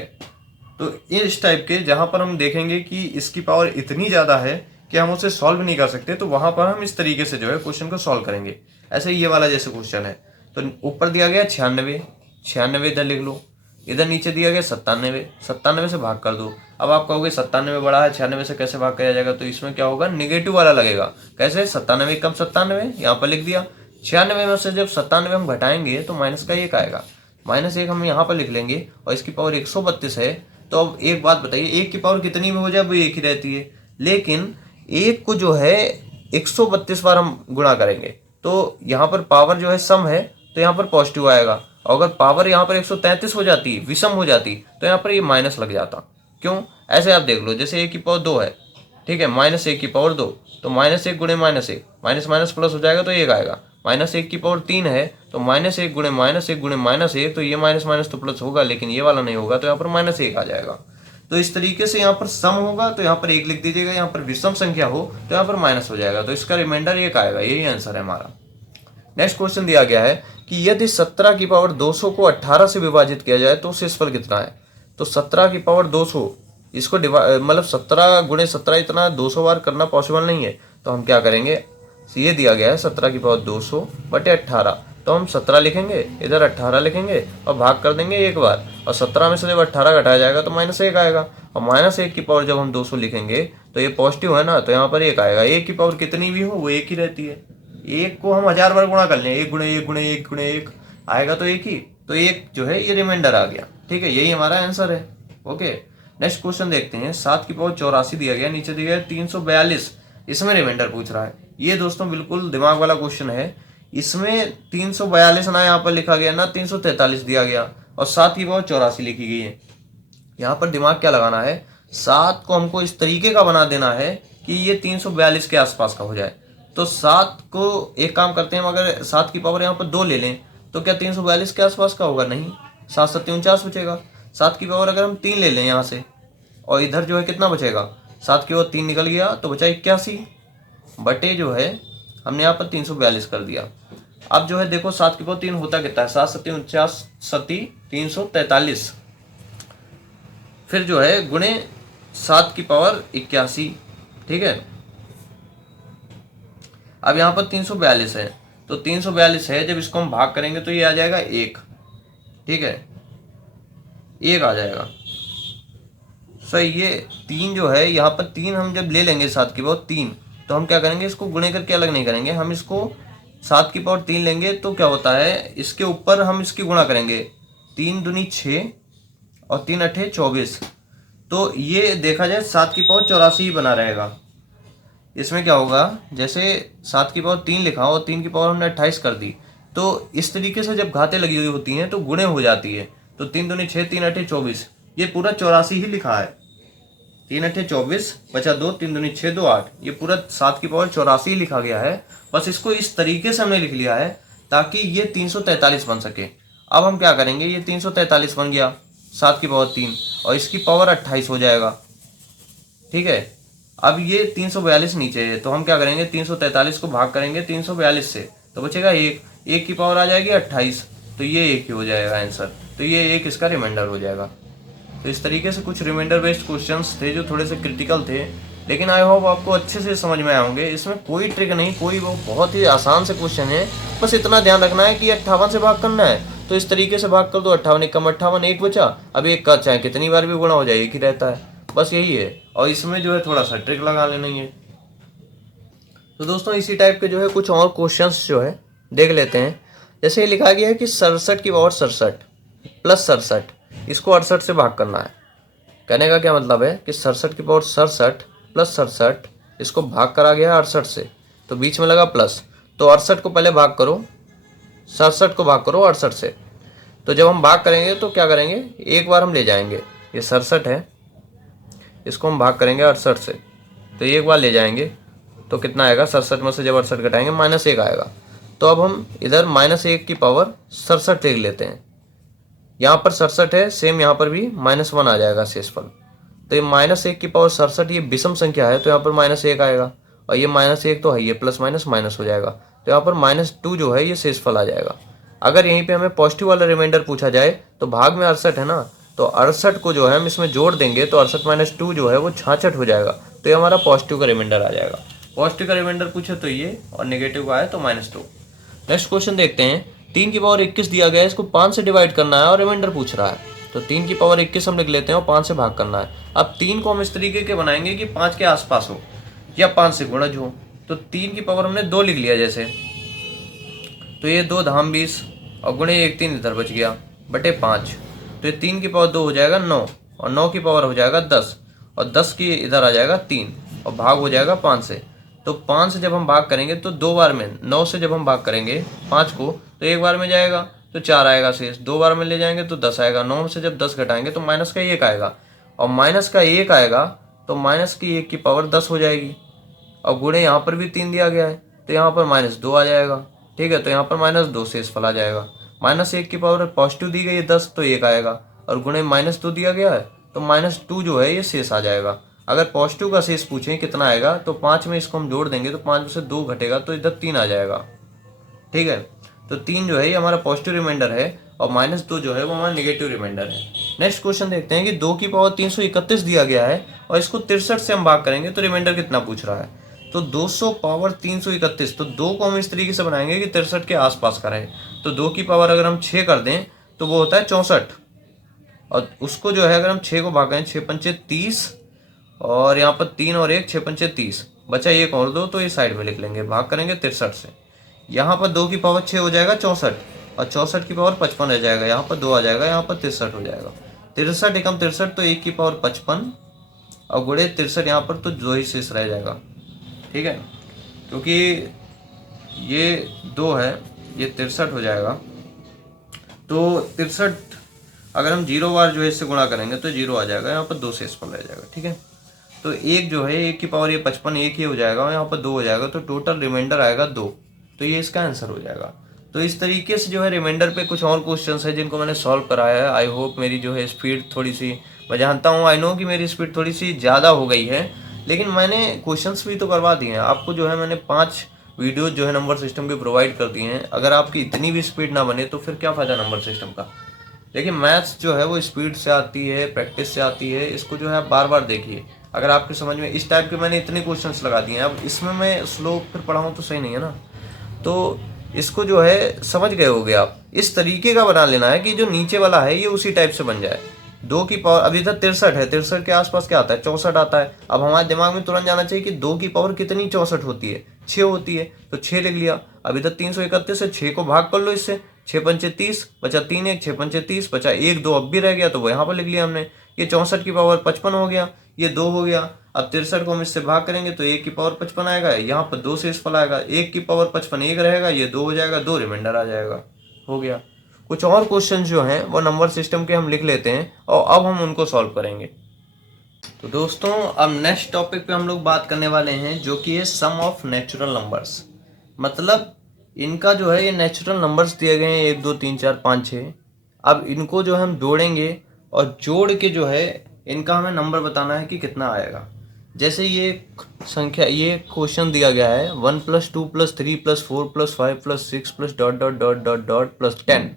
तो इस टाइप के जहाँ पर हम देखेंगे कि इसकी पावर इतनी ज़्यादा है कि हम उसे सॉल्व नहीं कर सकते, तो वहाँ पर हम इस तरीके से जो है क्वेश्चन को सॉल्व करेंगे। ऐसे ये वाला जैसे क्वेश्चन है, तो ऊपर दिया गया 96, 96 इधर लिख लो, इधर नीचे दिया गया 97, 97 से भाग कर दो। अब आप कहोगे 97 बड़ा है, 96 से कैसे भाग किया जाएगा, तो इसमें क्या होगा, निगेटिव वाला लगेगा। कैसे, 97 कम 97 यहाँ पर लिख दिया, 96 में से जब 97 हम घटाएंगे तो माइनस का 1 आएगा, -1 हम यहाँ पर लिख लेंगे, और इसकी पावर 132 है। तो अब एक बात बताइए, 1 की पावर कितनी भी हो जाए वो 1 ही रहती है, लेकिन 1 को जो है 132 बार हम गुणा करेंगे, तो यहाँ पर पावर जो है सम है, तो यहाँ पर पॉजिटिव आएगा। और अगर पावर यहाँ पर 133 हो जाती, विषम हो जाती, तो यहाँ पर ये माइनस लग जाता। क्यों, ऐसे आप देख लो, जैसे 1 की पावर 2 है, ठीक है, -1 की पावर 2, तो -1 गुणे -1, माइनस माइनस प्लस हो जाएगा तो 1 आएगा। -1 की पावर 3 है, तो -1 गुणे -1 गुणे -1, तो ये माइनस माइनस तो प्लस होगा, लेकिन ये वाला नहीं होगा, तो यहाँ पर -1 आ जाएगा। तो इस तरीके से यहाँ पर सम होगा तो यहाँ पर 1 लिख दीजिएगा, यहाँ पर विषम संख्या हो तो यहाँ पर माइनस हो जाएगा, तो इसका रिमाइंडर 1 आएगा। यही आंसर है हमारा। नेक्स्ट क्वेश्चन दिया गया है कि यदि 17 की पावर 200 को 18 से विभाजित किया जाए तो शेषफल कितना है। तो 17 की पावर 200, इसको मतलब 17 गुणे 17 इतना 200 बार करना पॉसिबल नहीं है, तो हम क्या करेंगे, ये दिया गया है 17 की पावर 200 बटे 18, तो हम 17 लिखेंगे, इधर 18 लिखेंगे और भाग कर देंगे एक बार, और 17 में से जब 18 घटाया जाएगा तो -1 आएगा, और -1 की पावर जब हम 200 लिखेंगे तो ये पॉजिटिव है ना, तो यहाँ पर 1 आएगा। 1 की पावर कितनी भी हो वो 1 ही रहती है, 1 को हम 1000 बार गुणा कर लें, 1 गुणे 1 गुणे 1 गुणे 1 आएगा तो 1 ही, तो 1 जो है ये रिमाइंडर आ गया, ठीक है, यही हमारा आंसर है। ओके, नेक्स्ट क्वेश्चन देखते हैं। 7 की पावर 84 दिया गया, नीचे दिया गया 342, इसमें रिमाइंडर पूछ रहा है। ये दोस्तों बिल्कुल दिमाग वाला क्वेश्चन है, इसमें 342 ना यहाँ पर लिखा गया ना 343 दिया गया, और 7 की पावर 84 लिखी गई है। यहाँ पर दिमाग क्या लगाना है, 7 को हमको इस तरीके का बना देना है कि ये 342 के आसपास का हो जाए। तो 7 को एक काम करते हैं, अगर 7 की पावर यहाँ पर 2 ले लें तो क्या 342 के आसपास का होगा, नहीं, 7 7 49 बचेगा। 7 की पावर अगर हम 3 ले लें यहाँ से, और इधर जो है कितना बचेगा, 7 की पावर 3 निकल गया तो बचा 81, बटे जो है हमने यहाँ पर 342 कर दिया। अब जो है देखो 7 की पावर 3 होता कितना है, 7 7 49 सती 343, फिर जो है गुणे 7 की पावर 81, ठीक है। अब यहाँ पर 342 है, तो 342 है, जब इसको हम भाग करेंगे तो ये आ जाएगा 1, ठीक है, 1 आ जाएगा। सही, ये 3 जो है यहाँ पर 3 हम जब ले लेंगे 7 की पावर 3, तो हम क्या करेंगे, इसको गुणे करके अलग नहीं करेंगे, हम इसको 7 की पावर 3 लेंगे तो क्या होता है, इसके ऊपर हम इसकी गुणा करेंगे, 3 दूनी 6 और 3 अठे 24, तो ये देखा जाए 7 की पावर 84 ही बना रहेगा। इसमें क्या होगा, जैसे 7 की पावर 3 लिखा और 3 की पावर हमने 28 कर दी, तो इस तरीके से जब घातें लगी हुई होती हैं तो गुणे हो जाती है। तो 3 दूनी 6 3 अठे 24, ये पूरा 84 ही लिखा है, 3 अठे 24 बचा 2, 3 दूनी 6 2 8, ये पूरा 7 की पावर 84 लिखा गया है। बस इसको इस तरीके से हमने लिख लिया है ताकि ये 343 बन सके। अब हम क्या करेंगे, ये 343 बन गया 7 की पावर 3, और इसकी पावर 28 हो जाएगा, ठीक है। अब ये 342 नीचे है, तो हम क्या करेंगे, 343 को भाग करेंगे 342 से, तो बचेगा 1, 1 की पावर आ जाएगी 28, तो ये 1 ही हो जाएगा आंसर, तो ये 1 इसका रिमाइंडर हो जाएगा। तो इस तरीके से कुछ रिमाइंडर बेस्ड क्वेश्चंस थे जो थोड़े से क्रिटिकल थे, लेकिन आई होप आपको अच्छे से समझ में आए होंगे। इसमें कोई ट्रिक नहीं, कोई वो बहुत ही आसान से क्वेश्चन है, बस इतना ध्यान रखना है कि 58 से भाग करना है, तो इस तरीके से भाग कर दो, 58 एकम 58, 1 बचा, अब 1 का चाहे कितनी बार भी गुणा हो जाए 1 ही रहता है, बस यही है। और इसमें जो है थोड़ा सा ट्रिक लगा लेना है। तो दोस्तों इसी टाइप के जो है कुछ और क्वेश्चंस जो है देख लेते हैं। जैसे ये लिखा गया है कि 67 की पावर 67 प्लस 67, इसको 68 से भाग करना है। कहने का क्या मतलब है कि 67 की पावर 67 प्लस 67, इसको भाग करा गया है 68 से, तो बीच में लगा प्लस, तो 68 को पहले भाग करो, 67 को भाग करो 68 से। तो जब हम भाग करेंगे तो क्या करेंगे, एक बार हम ले जाएंगे, ये 67 है, इसको हम भाग करेंगे 68 से, तो एक बार ले जाएंगे तो कितना आएगा, 67 में से जब 68 घटाएंगे -1 आएगा। तो अब हम इधर -1 की पावर 67 लिख लेते हैं, यहाँ पर 67 है, सेम यहाँ पर भी -1 आ जाएगा शेषफल। तो ये -1 की पावर 67 ये विषम संख्या है, तो यहाँ पर -1 आएगा, और ये -1 तो है, ये प्लस माइनस माइनस हो जाएगा, तो यहाँ पर -2 जो है ये शेषफल आ जाएगा। अगर यहीं पे हमें पॉजिटिव वाला रिमाइंडर पूछा जाए तो भाग में 68 है ना, तो 68 को जो है हम इसमें जोड़ देंगे तो 68 - 2 जो है वो 66 हो जाएगा, तो ये हमारा पॉजिटिव का रिमाइंडर आ जाएगा। पॉजिटिव का रिमाइंडर पूछे तो ये, और नेगेटिव का है तो -2। नेक्स्ट क्वेश्चन देखते हैं। 3 की पावर 21 दिया गया है, इसको 5 से डिवाइड करना है और रिमाइंडर पूछ रहा है, तो 3 की पावर 21 हम लिख लेते हैं और 5 से भाग करना है। अब 3 को हम इस तरीके के बनाएंगे कि 5 के आसपास हो या 5 से गुणज हो, तो 3 की पावर हमने 2 लिख लिया जैसे, तो ये 2 धाम 20 और गुणे 1 3 इधर बच गया बटे 5, तो ये 3 की पावर 2 हो जाएगा 9, और 9 की पावर हो जाएगा 10, और 10 की इधर आ जाएगा 3, और भाग हो जाएगा 5 से। तो 5 से जब हम भाग करेंगे तो 2 बार में, 9 से जब हम भाग करेंगे 5 को तो 1 बार में जाएगा तो 4 आएगा शेष, 2 बार में ले जाएंगे तो 10 आएगा, 9 से जब 10 घटाएंगे तो -1 आएगा, और -1 आएगा तो -1 की पावर 10 हो जाएगी, और गुणे यहाँ पर भी 3 दिया गया है तो यहाँ पर -2 आ जाएगा। ठीक है, तो यहाँ पर -2 शेषफल आ जाएगा। -1 की पावर पॉजिटिव दी गई है 10, तो 1 आएगा, और गुणे -2 दिया गया है तो -2 जो है ये शेष आ जाएगा। अगर पॉजिटिव का शेष पूछें कितना आएगा, तो 5 में इसको हम जोड़ देंगे तो 5 में से 2 घटेगा तो इधर 3 आ जाएगा। ठीक है, तो 3 जो है ये हमारा पॉजिटिव रिमाइंडर है, और -2 जो है वो हमारा नेगेटिव रिमाइंडर है। नेक्स्ट क्वेश्चन देखते हैं कि 2 की पावर 331 दिया गया है, और इसको 63 से हम भाग करेंगे तो रिमाइंडर कितना पूछ रहा है। तो 200 पावर 331, तो 2 को हम इस तरीके से बनाएंगे कि 63 के आसपास का रहे। तो 2 की पावर अगर हम 6 कर दें तो वो होता है 64, और उसको जो है अगर हम 6 को भागें 6 पंचे 30, और यहाँ पर 3 और 1 6 पंचे 30, बचा 1 और 2, तो ये साइड में लिख लेंगे, भाग करेंगे 63 से। यहाँ पर 2 की पावर 6 हो जाएगा 64, और 64 की पावर 55 रह जाएगा, यहाँ पर 2 आ जाएगा, यहाँ पर 63 हो जाएगा। 63 एकम 63, तो 1 की पावर 55, और गुणे 63 यहाँ पर तो 2 ही शेष रह जाएगा। ठीक है, क्योंकि ये 2 है, ये 63 हो जाएगा, तो 63 अगर हम 0 बार जो है इससे गुणा करेंगे तो 0 आ जाएगा, यहाँ पर 2 शेषफल रह जाएगा। ठीक है, तो 1 जो है 1 की पावर ये 55 1 ही हो जाएगा, और यहाँ पर 2 हो जाएगा, तो टोटल रिमाइंडर आएगा 2, तो ये इसका आंसर हो जाएगा। तो इस तरीके से जो है रिमाइंडर पे कुछ और क्वेश्चंस है जिनको मैंने सॉल्व कराया है। आई होप मेरी जो है स्पीड थोड़ी सी, मैं जानता हूँ, आई नो कि मेरी स्पीड थोड़ी सी ज़्यादा हो गई है, लेकिन मैंने क्वेश्चंस भी तो करवा दिए हैं आपको। जो है मैंने 5 वीडियो जो है नंबर सिस्टम के प्रोवाइड कर दिए हैं। अगर आपकी इतनी भी स्पीड ना बने तो फिर क्या फ़ायदा नंबर सिस्टम का। लेकिन मैथ्स जो है वो स्पीड से आती है, प्रैक्टिस से आती है, इसको जो है आप बार बार देखिए। अगर आपके समझ में इस टाइप के मैंने इतने क्वेश्चंस लगा दिए हैं, अब इसमें मैं स्लो फिर पढ़ाऊँ तो सही नहीं है ना। तो इसको जो है समझ गए होगे आप, इस तरीके का बना लेना है कि जो नीचे वाला है ये उसी टाइप से बन जाए। 2 की पावर, अभी इधर 63 है, 63 के आसपास क्या आता है, 64 आता है। अब हमारे दिमाग में तुरंत जाना चाहिए कि 2 की पावर कितनी 64 होती है, 6 होती है, तो 6 लिख लिया। अब इधर 331 है, 6 को भाग कर लो इससे, 6 पंचे 30, बचा 3 1 6 पंचे 30, बचा 1 2 अब भी रह गया, तो वो यहाँ पर लिख लिया हमने। ये 64 की पावर 55 हो गया, ये 2 हो गया। अब 63 को हम इससे भाग करेंगे तो 1 की पावर 55 आएगा, यहाँ पर 2 शेषफल आएगा, 1 की पावर 55 1 रहेगा, ये 2 हो जाएगा, 2 रिमाइंडर आ जाएगा, हो गया। कुछ और क्वेश्चन जो हैं वो नंबर सिस्टम के हम लिख लेते हैं, और अब हम उनको सॉल्व करेंगे। तो दोस्तों अब नेक्स्ट टॉपिक पे हम लोग बात करने वाले हैं, जो कि है सम ऑफ नेचुरल नंबर्स। मतलब इनका जो है ये नेचुरल नंबर्स दिए गए हैं 1 2 3 4 5 6। अब इनको जो हम जोड़ेंगे, और जोड़ के जो है इनका हमें नंबर बताना है कि कितना आएगा। जैसे ये संख्या, ये क्वेश्चन दिया गया है 1 + 2 + 3 + 4 + 5 + 6 + dot dot dot dot dot + 10।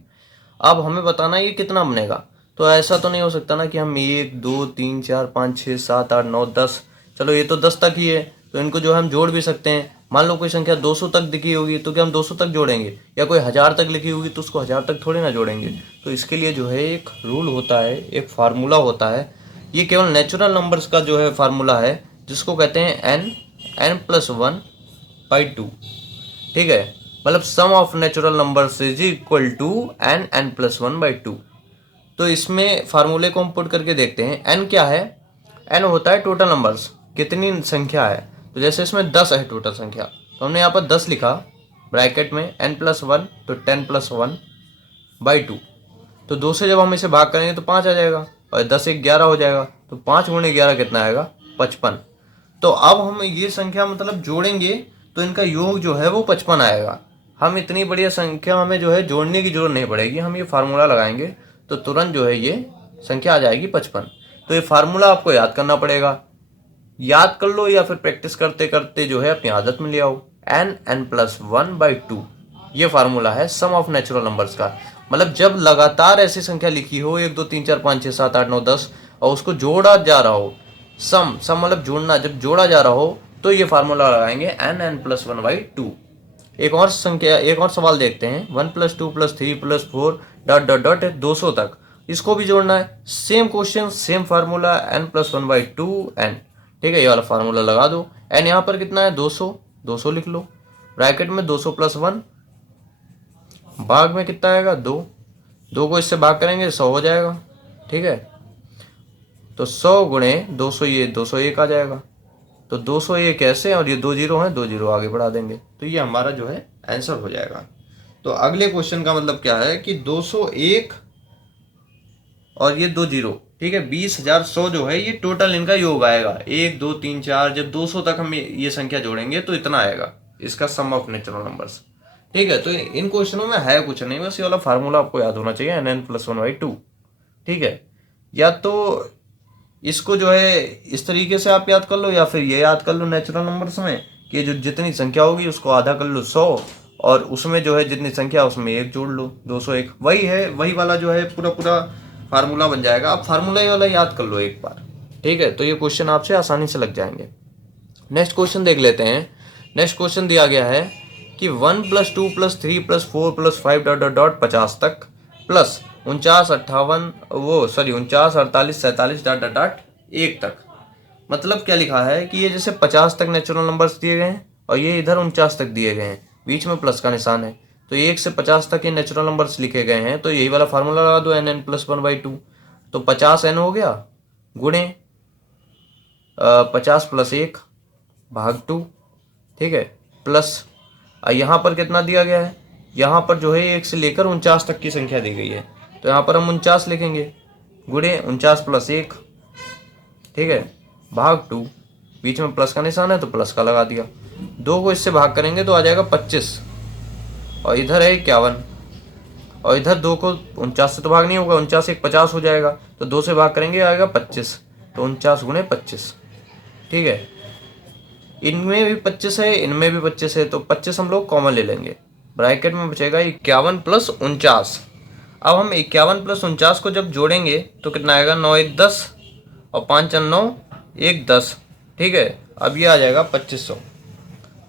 अब हमें बताना है ये कितना बनेगा। तो ऐसा तो नहीं हो सकता ना कि हम 1 2 3 4 5 6 7 8 9 10, चलो ये तो 10 तक ही है, तो इनको जो हम जोड़ भी सकते हैं। मान लो कोई संख्या 200 तक दिखी होगी तो क्या हम 200 तक जोड़ेंगे, या कोई 1000 तक लिखी होगी तो उसको 1000 तक थोड़ी ना जोड़ेंगे। तो इसके लिए जो है एक रूल होता है, एक फार्मूला होता है। ये केवल नेचुरल नंबर्स का जो है फार्मूला है, जिसको कहते हैं n+1/2। ठीक है, मतलब sum of natural numbers is equal to n+1/2। तो इसमें फार्मूले को हम पुट करके देखते हैं। एन क्या है, एन होता है टोटल नंबर्स, कितनी संख्या है। तो जैसे इसमें 10 है टोटल संख्या, तो हमने यहाँ पर 10 लिखा ब्रैकेट में n+1, तो 10+1/2। तो 2 से जब हम इसे भाग करेंगे तो 5 आ जाएगा, और 10 एक 11 हो जाएगा। तो 5 गुणे 11 कितना आएगा, 55। तो अब हम ये संख्या मतलब जोड़ेंगे तो इनका योग जो है वो 55 आएगा। हम इतनी बढ़िया संख्या हमें जो है जोड़ने की जरूरत नहीं पड़ेगी, हम ये फार्मूला लगाएंगे तो तुरंत जो है ये संख्या आ जाएगी 55। तो ये फार्मूला आपको याद करना पड़ेगा, याद कर लो या फिर प्रैक्टिस करते करते जो है अपनी आदत में ले आओ। n+1/2 ये फार्मूला है सम ऑफ नेचुरल नंबर्स का। मतलब जब लगातार ऐसी संख्या लिखी हो 1 2 3 4 5 6 7 8 9 10 और उसको जोड़ा जा रहा हो, सम मतलब जोड़ना, जब जोड़ा जा रहा हो तो ये फार्मूला लगाएंगे n+1/2। एक और संख्या, एक और सवाल देखते हैं। 1 + 2 + 3 + 4 ... 200 तक, इसको भी जोड़ना है। Same question same formula, n+1/2 n। ठीक है, ये वाला फार्मूला लगा दो। n यहाँ पर कितना है, 200 लिख लो ब्रैकेट में। 200 + 1 भाग में कितना आएगा, 2 को इससे भाग करेंगे 100 हो जाएगा। ठीक है, तो 100 गुणे 200, ये 201 आ जाएगा। तो 201 ऐसे, और ये 2 जीरो हैं, 2 जीरो आगे बढ़ा देंगे, तो ये हमारा जो है आंसर हो जाएगा। तो अगले क्वेश्चन का मतलब क्या है कि 201 और ये 2 जीरो, ठीक है, 20,100 जो है ये टोटल इनका योग आएगा। 1 2 3 4, जब 200 तक हम ये संख्या जोड़ेंगे तो इतना आएगा इसका सम ऑफ नेचुरल नंबर्स। ठीक है, तो इन क्वेश्चनों में है कुछ नहीं, बस ये वाला फार्मूला आपको याद होना चाहिए, n+1/2। ठीक है, या तो इसको जो है इस तरीके से आप याद कर लो, या फिर ये याद कर लो नेचुरल नंबर्स में कि जो जितनी संख्या होगी उसको आधा कर लो 100, और उसमें जो है जितनी संख्या उसमें 1 जोड़ लो, 201। वही है, वही वाला जो है पूरा फार्मूला बन जाएगा। आप फार्मूला वाला याद कर लो एक बार। ठीक है, तो ये क्वेश्चन आपसे आसानी से लग जाएंगे। नेक्स्ट क्वेश्चन देख लेते हैं। नेक्स्ट क्वेश्चन दिया गया है कि 1 + 2 + 3 + 4 + 5 ... 50 तक, प्लस 49 48 47 ... 1 तक। मतलब क्या लिखा है कि ये जैसे 50 तक नेचुरल नंबर्स दिए गए हैं और ये इधर 49 तक दिए गए हैं, बीच में प्लस का निशान है, तो 1 से 50 तक ये नेचुरल नंबर्स लिखे गए हैं। तो यही वाला फार्मूला लगा दो, n+1/2। तो 50n हो गया गुणे 50 + 1 भाग 2। ठीक है, प्लस यहाँ पर कितना दिया गया है, यहाँ पर जो है 1 से लेकर 49 तक की संख्या दी गई है, तो यहाँ पर हम 49 लिखेंगे गुणे 49 + 1। ठीक है, भाग 2, बीच में प्लस का निशान है तो प्लस का लगा दिया। 2 को इससे भाग करेंगे तो आ जाएगा 25, और इधर है 51, और इधर 2 को 49 से तो भाग नहीं होगा, 49 1 50 हो जाएगा, तो 2 से भाग करेंगे आएगा 25, तो 49 गुणे 25। ठीक है, इनमें भी 25 है, इनमें भी 25 है, तो 25 हम लोग कॉमन ले लेंगे, ब्रैकेट में बचेगा 51 + 49। अब हम 51 + 49 को जब जोड़ेंगे तो कितना आएगा, 9 1 10 और 5 9 1 10। ठीक है, अब ये आ जाएगा 2500।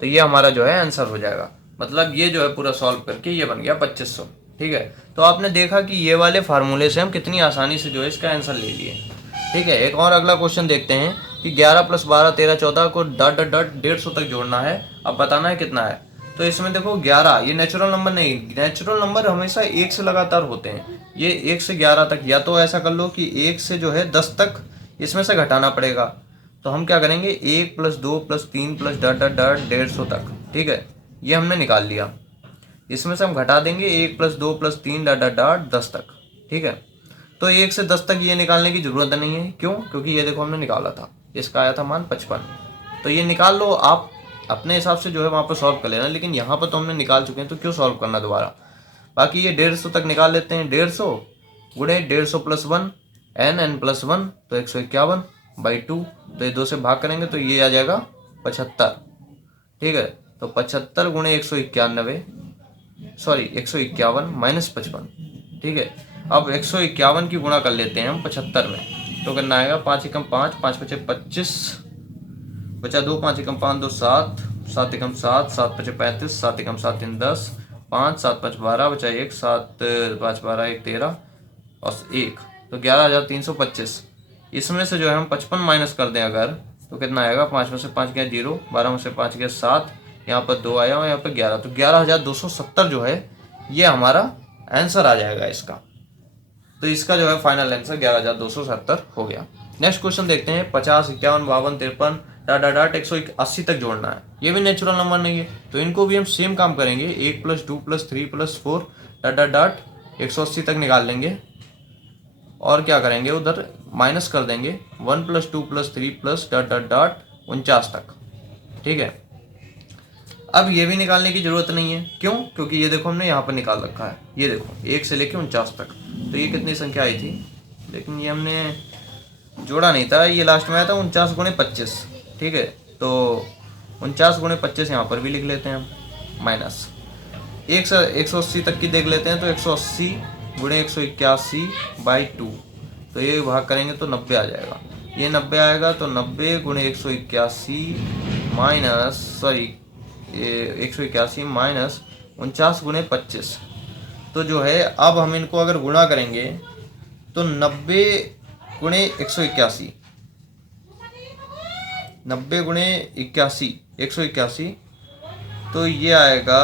तो ये हमारा जो है आंसर हो जाएगा। मतलब ये जो है पूरा सॉल्व करके ये बन गया 2500। ठीक है, तो आपने देखा कि ये वाले फार्मूले से हम कितनी आसानी से जो है इसका आंसर ले लिए। ठीक है, एक और अगला क्वेश्चन देखते हैं कि 11 + 12 13 14 को ... 150 तक जोड़ना है। अब बताना है कितना है। तो इसमें देखो 11 ये नेचुरल नंबर नहीं, नेचुरल नंबर हमेशा 1 से लगातार होते हैं। ये 1 से 11 तक, या तो ऐसा कर लो कि 1 से जो है 10 तक इसमें से घटाना पड़ेगा। तो हम क्या करेंगे, 1 + 2 + 3 + ... 150 तक। ठीक है, ये हमने निकाल लिया। इसमें से हम घटा देंगे 1 + 2 + 3 ... 10 तक। ठीक है, तो 1 से 10 तक ये निकालने की जरूरत नहीं है। क्यों? क्योंकि ये देखो हमने निकाला था, इसका आया था मान 55। तो ये निकाल लो, आप अपने हिसाब से जो है वहाँ पर सॉल्व कर लेना, लेकिन यहाँ पर तो हमने निकाल चुके हैं तो क्यों सॉल्व करना दोबारा। बाकी ये 150 तक निकाल लेते हैं। 150 गुणे 150 + 1 n+1, तो 151/2। तो ये 2 से भाग करेंगे तो ये आ जाएगा 75। ठीक है, तो 75 गुणे 151 -55। ठीक है, अब 151 की गुणा कर लेते हैं हम 75 में, तो करना आएगा 5 एकम 5 5 5 25 बचा 2 5 एकम 5 2 7 7 एकम 7 7 5 35 7 एकम 7 3 10 5 7 5 12 बचा 1 7 5 12 1 13 और 1, तो 11,325। इसमें से जो है हम 55 माइनस कर दें अगर, तो कितना आएगा, 5 में से 5 गया 0, 12 में से 5 गया 7, यहाँ पर 2 आया और यहाँ पर 11, तो 11,270 जो है ये हमारा आंसर आ जाएगा इसका। तो इसका जो है फाइनल आंसर 11,277 हो गया। नेक्स्ट क्वेश्चन देखते हैं। 50, 51, 52, 53 डाट डाट डाट 180 तक जोड़ना है। ये भी नेचुरल नंबर नहीं है, तो इनको भी हम सेम काम करेंगे। 1 + 2 + 3 + 4 डाट डाट डाट 180 तक निकाल लेंगे और क्या करेंगे, उधर माइनस कर देंगे 1 + 2 + 3 + डाट डाट डाट 49 तक। ठीक है, अब ये भी निकालने की जरूरत नहीं है। क्यों? क्योंकि ये देखो हमने यहाँ पर निकाल रखा है। ये देखो 1 से लेके 49 तक, तो ये कितनी संख्या आई थी, लेकिन ये हमने जोड़ा नहीं था, ये लास्ट में आया था 49 × 25। ठीक है, तो 49 × 25 यहाँ पर भी लिख लेते हैं हम, माइनस 180 तक की देख लेते हैं। तो 180 × 181/2, तो ये भाग करेंगे तो 90 आ जाएगा। ये 90 आएगा, तो 90 × 181 माइनस, सॉरी, ये 181 माइनस 49 × 25। तो जो है अब हम इनको अगर गुणा करेंगे तो 90 × 181, 90 × 181, तो ये आएगा,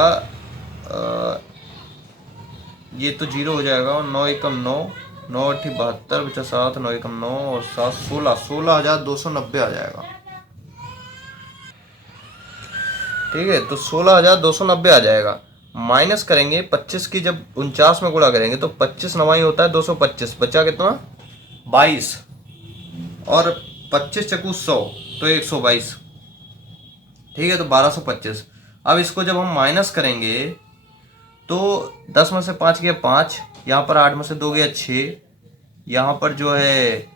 ये तो 0 हो जाएगा, और 9 × 9, 9 × 8 72, बचा 7, 9 × 9 और 7 16, 16,290 आ जाएगा। ठीक है, तो 16,290 आ जाएगा। माइनस करेंगे 25 की, जब 49 में गुणा करेंगे तो 25 9 होता है 225, बचा कितना 22, और 25 × 100 तो 122। ठीक है, तो 1225। अब इसको जब हम माइनस करेंगे तो 10 में से 5 गया 5, यहाँ पर 8 में से 2 गया 6, यहाँ पर जो है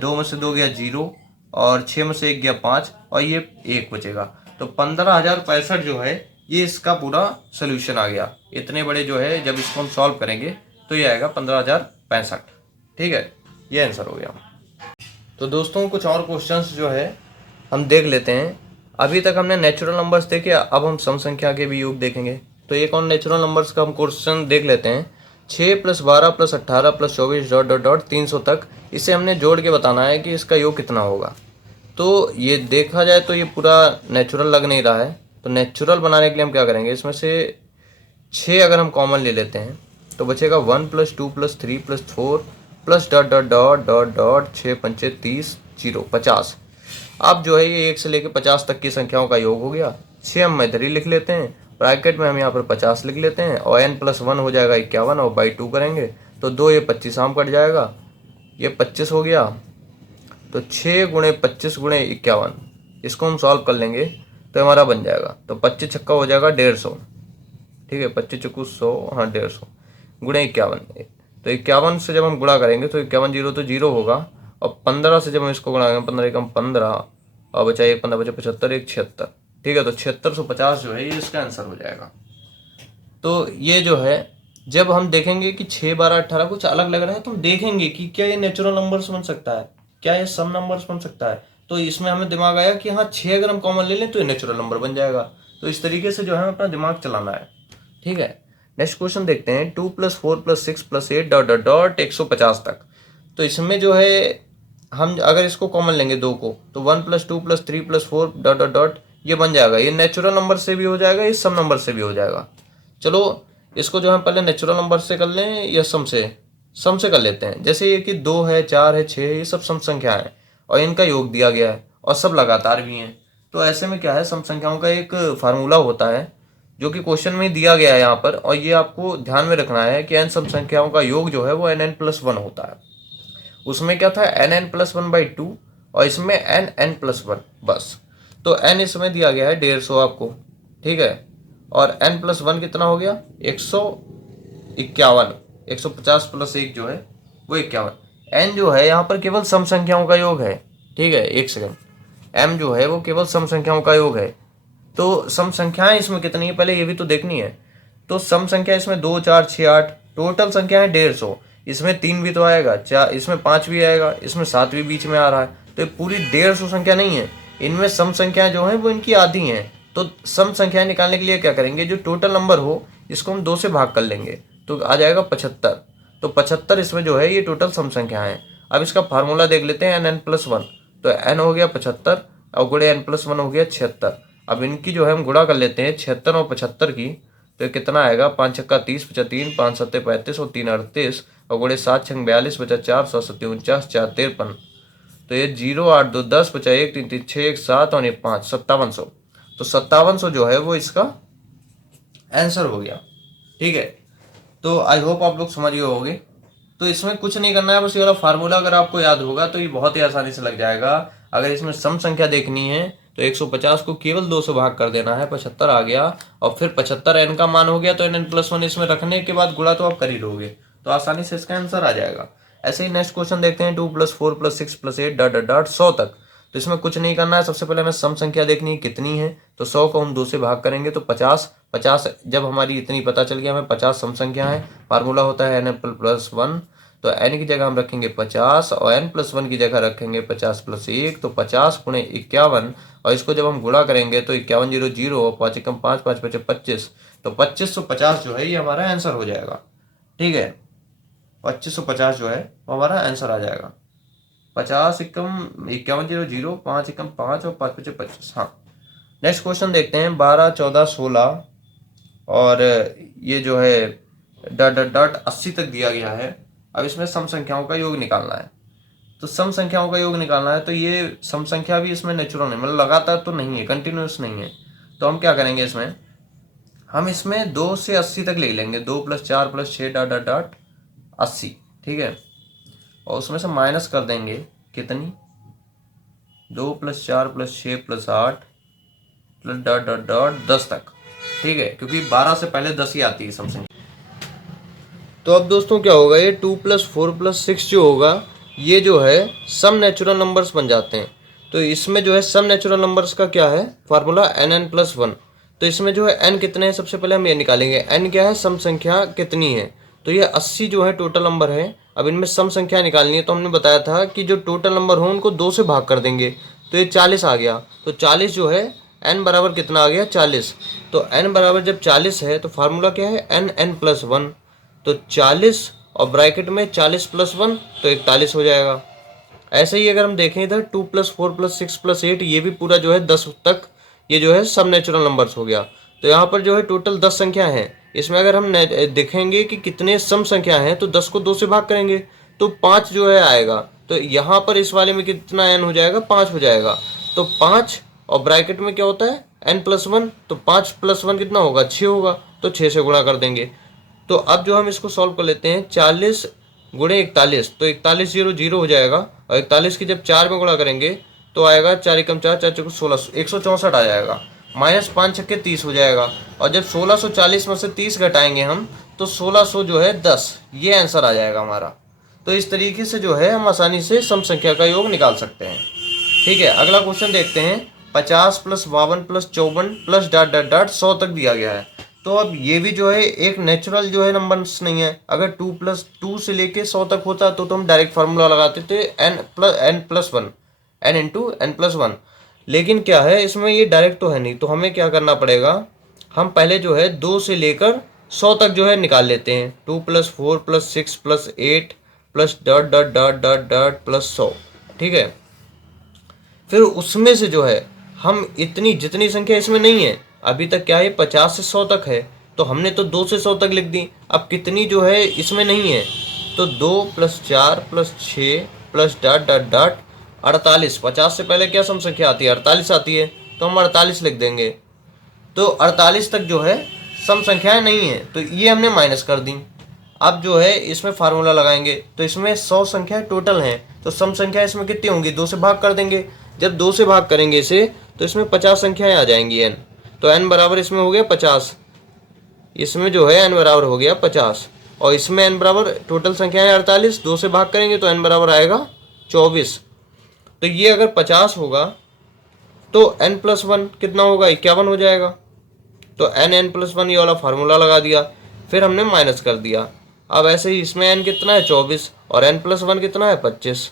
2 में से 2 गया 0, और 6 में से 1 गया 5, और ये 1 बचेगा। तो 15,065 जो है ये इसका पूरा सोल्यूशन आ गया। इतने बड़े जो है जब इसको हम सॉल्व करेंगे तो ये आएगा 15,065। ठीक है, ये आंसर हो गया। तो दोस्तों कुछ और क्वेश्चंस जो है हम देख लेते हैं। अभी तक हमने नेचुरल नंबर्स देखे, अब हम सम संख्या के भी योग देखेंगे। तो एक और नेचुरल नंबर्स का हम क्वेश्चन देख लेते हैं। 6 + 12 + 18 + 24 डॉट डॉट डॉट 300 तक, इसे हमने जोड़ के बताना है कि इसका योग कितना होगा। तो ये देखा जाए तो ये पूरा नेचुरल लग नहीं रहा है, तो नेचुरल बनाने के लिए हम क्या करेंगे, इसमें से 6 अगर हम कॉमन ले लेते हैं तो बचेगा 1 + 2 + 3 + 4 + dot dot dot dot dot 6 × 5 = 30, 0 50। अब जो है ये 1 से लेकर 50 तक की संख्याओं का योग हो गया। 6 हम इधर ही लिख लेते हैं, ब्रैकेट में हम यहाँ पर 50 लिख लेते हैं, और n+1 हो जाएगा 51, और बाई 2 करेंगे तो 2 ये 25 आम कट जाएगा, ये 25 हो गया। तो 6 × 25 × 51, इसको हम सॉल्व कर लेंगे तो हमारा बन जाएगा। तो 25 छक्का हो जाएगा 150। ठीक है, 25 चौको 100, हाँ 150 × 51। तो 51 से जब हम गुणा करेंगे तो 51 0 तो 0 होगा, और 15 से जब हम इसको गुणा करेंगे 15 × 15, और बचा 1 15 बचा 75, 1 76। ठीक है, तो 7650 जो है ये इसका आंसर हो जाएगा। तो ये जो है जब हम देखेंगे कि 6 12 18 कुछ अलग लग रहा है तो हम देखेंगे कि क्या ये नेचुरल नंबर्स बन सकता है, क्या ये सम नंबर्स बन सकता है। तो इसमें हमें दिमाग आया कि हाँ 6 अगर हम कॉमन ले लें तो ये नेचुरल नंबर बन जाएगा। तो इस तरीके से जो है अपना दिमाग चलाना है। ठीक है, नेक्स्ट क्वेश्चन देखते हैं। 2 + 4 + 6 + 8 डॉट डॉट डॉट 150 तक। तो इसमें जो है हम अगर इसको कॉमन लेंगे 2 को, तो 1 + 2 + 3 + 4 डॉट डॉट डॉट ये बन जाएगा। ये नेचुरल नंबर से भी हो जाएगा, ये सम नंबर से भी हो जाएगा। चलो इसको जो हम पहले नेचुरल नंबर से कर लें या सम से कर लेते हैं। जैसे ये कि 2 है, 4 है, 6 है, ये सब सम संख्या है और इनका योग दिया गया है और सब लगातार भी हैं। तो ऐसे में क्या है, सम संख्याओं का एक फार्मूला होता है जो कि क्वेश्चन में दिया गया है यहाँ पर, और ये आपको ध्यान में रखना है कि n सम संख्याओं का योग जो है वो nn+1 होता है। उसमें क्या था nn+1/2 और इसमें nn+1 बस। तो n इसमें दिया गया है 150 आपको। ठीक है, और n+1 कितना हो गया 151, 150 + 1 जो है वो 51। n जो है यहाँ पर केवल सम संख्याओं का योग है। ठीक है, एक सेकंड, m जो है वो केवल सम संख्याओं का योग है। तो सम संख्याएं इसमें कितनी है पहले ये भी तो देखनी है। तो सम संख्या इसमें 2 4 6 8, टोटल संख्या है 150। इसमें 3 भी तो आएगा, 4 इसमें 5 भी आएगा, इसमें 7 भी बीच में आ रहा है। तो ये पूरी 150 संख्या नहीं है, इनमें सम संख्याएं जो है वो इनकी आधी हैं। तो सम संख्याएं निकालने के लिए क्या करेंगे, जो टोटल नंबर हो इसको हम 2 से भाग कर लेंगे तो आ जाएगा 75। तो 75 इसमें जो है ये टोटल सम संख्या है। अब इसका फार्मूला देख लेते हैं nn+1। तो n हो गया 75 और गुणे n+1 हो गया 76। अब इनकी जो है हम गुणा कर लेते हैं 76 और 75 की, तो कितना आएगा, 5 छक्का 30 बचा 3, 5 सत्ते 35 और 3 38 और गुणे 7 छंग 42 बचा 4, 7 सत्ते 49, 4 53। तो ये 0 8 2 10 बचा 1 3 3 6 1 7 और 1 5 5700। तो 5700 जो है वो इसका आंसर हो गया। ठीक है, तो आई होप आप लोग समझ गए होंगे। तो इसमें कुछ नहीं करना है, बस ये वाला फार्मूला अगर आपको याद होगा तो ये बहुत ही आसानी से लग जाएगा। अगर इसमें सम संख्या देखनी है तो 150 को केवल 2 से भाग कर देना है, 75 आ गया और फिर 75 n का मान हो गया, तो n+1 इसमें रखने के बाद गुणा तो आप कर ही लोगे, तो आसानी से इसका आंसर आ जाएगा। ऐसे ही नेक्स्ट क्वेश्चन देखते हैं, 2 + 4 + 6 + 8 डॉट डॉट डॉट 100 तक। तो इसमें कुछ नहीं करना है, सबसे पहले हमें सम संख्या देखनी है कितनी है, तो 100 को हम 2 से भाग करेंगे तो 50 50 जब हमारी इतनी पता चल गया हमें 50 सम संख्या है, फार्मूला होता है n+1, तो n की जगह हम रखेंगे 50 और n+1 की जगह रखेंगे 50 + 1, तो 50 × 51 और इसको जब हम गुणा करेंगे तो 51 0 0 और 5 एकम 5 5 बचे 25, तो 2550 जो है ये हमारा आंसर हो जाएगा। ठीक है, 2550 जो है वो हमारा आंसर आ जाएगा। 50 एकम 51 0 0 5 एकम 5 और 5 बचे 25। हाँ, नेक्स्ट क्वेश्चन देखते हैं, 12 14 16 और ये जो है डॉट डॉट डॉट 80 तक दिया गया है। अब इसमें सम संख्याओं का योग निकालना है, तो सम संख्याओं का योग निकालना है, तो ये सम संख्या भी इसमें नेचुरल है, मतलब लगातार तो नहीं है, कंटिन्यूस नहीं है। तो हम क्या करेंगे, इसमें हम इसमें 2 से 80 तक ले लेंगे, 2 + 4 + 6 डॉट डॉट डॉट 80। ठीक है, और उसमें से माइनस कर देंगे कितनी, 2 + 4 + 6 + 8 प्लस डॉट डॉट डॉट 10 तक। ठीक है, क्योंकि 12 से पहले 10 ही आती है सम संख्या। तो अब दोस्तों क्या होगा, ये 2 + 4 + 6 जो होगा ये जो है सम नेचुरल नंबर्स बन जाते हैं। तो इसमें जो है सम नेचुरल नंबर्स का क्या है फार्मूला, n+1। तो इसमें जो है n कितने हैं, सबसे पहले हम ये निकालेंगे, n क्या है, सम संख्या कितनी है, तो ये 80 जो है टोटल नंबर है। अब इनमें सम संख्या निकालनी है, तो हमने बताया था कि जो टोटल नंबर हो उनको 2 से भाग कर देंगे, तो ये 40 आ गया। तो 40 जो है n बराबर कितना आ गया, 40। तो n बराबर जब 40 है तो फार्मूला क्या है, n+1। तो 40 और ब्रैकेट में 40 + 1 तो 41 हो जाएगा। ऐसे ही अगर हम देखें इधर 2 + 4 + 6 + 8, ये भी पूरा जो है 10 तक ये जो है सब नेचुरल नंबर्स हो गया। तो यहाँ पर जो है टोटल 10 संख्या है। इसमें अगर हम देखेंगे कि कितने सम संख्या हैं, तो 10 को 2 से भाग करेंगे तो 5 जो है आएगा। तो यहाँ पर इस वाले में कितना n हो जाएगा, 5 हो जाएगा। तो 5 और ब्रैकेट में क्या होता है n+1, तो 5 + 1 कितना होगा, 6 होगा, तो 6 से गुणा कर देंगे। तो अब जो हम इसको सॉल्व कर लेते हैं, 40 × 41, तो 41 0 0 हो जाएगा, और 41 की जब 4 में गुणा करेंगे तो आएगा 4 एकम 4 4 चौको 16, 164 आ जाएगा, माइनस 5 छक्के 30 हो जाएगा। और जब 1640 में से 30 घटाएंगे हम तो 1600 जो है 10, ये आंसर आ जाएगा हमारा। तो इस तरीके से जो है हम आसानी से सम संख्या का योग निकाल सकते हैं। ठीक है, अगला क्वेश्चन देखते हैं, 50 + 52 + 54 + डॉट डॉट डॉट 100 तक दिया गया है। तो अब ये भी जो है एक नेचुरल जो है नंबर्स नहीं है। अगर 2 + 2 से लेके 100 तक होता तो हम डायरेक्ट फार्मूला लगाते थे n+1, n × n+1। लेकिन क्या है, इसमें ये डायरेक्ट तो है नहीं, तो हमें क्या करना पड़ेगा, हम पहले जो है 2 से लेकर 100 तक जो है निकाल लेते हैं। 2 + 4 + 6 + 8 + dot dot dot dot dot +100। ठीक है, फिर उसमें से जो है हम इतनी जितनी संख्या इसमें नहीं है, अभी तक क्या है 50 से 100 तक है, तो हमने तो 2 से 100 तक लिख दी। अब कितनी जो है इसमें नहीं है, तो 2 + 4 + 6 + डॉट डॉट डॉट 48। 50 से पहले क्या सम संख्या आती है, 48 आती है, तो हम 48 लिख देंगे। तो 48 तक जो है सम संख्याएं नहीं है, तो ये हमने माइनस कर दी। अब जो है इसमें फार्मूला लगाएंगे, तो इसमें 100 संख्याएं टोटल हैं, तो सम संख्या इसमें कितनी होंगी, 2 से भाग कर देंगे। जब 2 से भाग करेंगे इसे तो इसमें 50 संख्याएं आ जाएंगी n, तो n बराबर इसमें हो गया 50, इसमें जो है n बराबर हो गया 50, और इसमें n बराबर टोटल संख्याएं 48, 2 से भाग करेंगे तो n बराबर आएगा 24। तो ये अगर 50 होगा तो n+1 कितना होगा, 51 हो जाएगा। तो n+1 ये वाला फार्मूला लगा दिया, फिर हमने माइनस कर दिया। अब ऐसे ही इसमें n कितना है 24 और n+1 कितना है 25,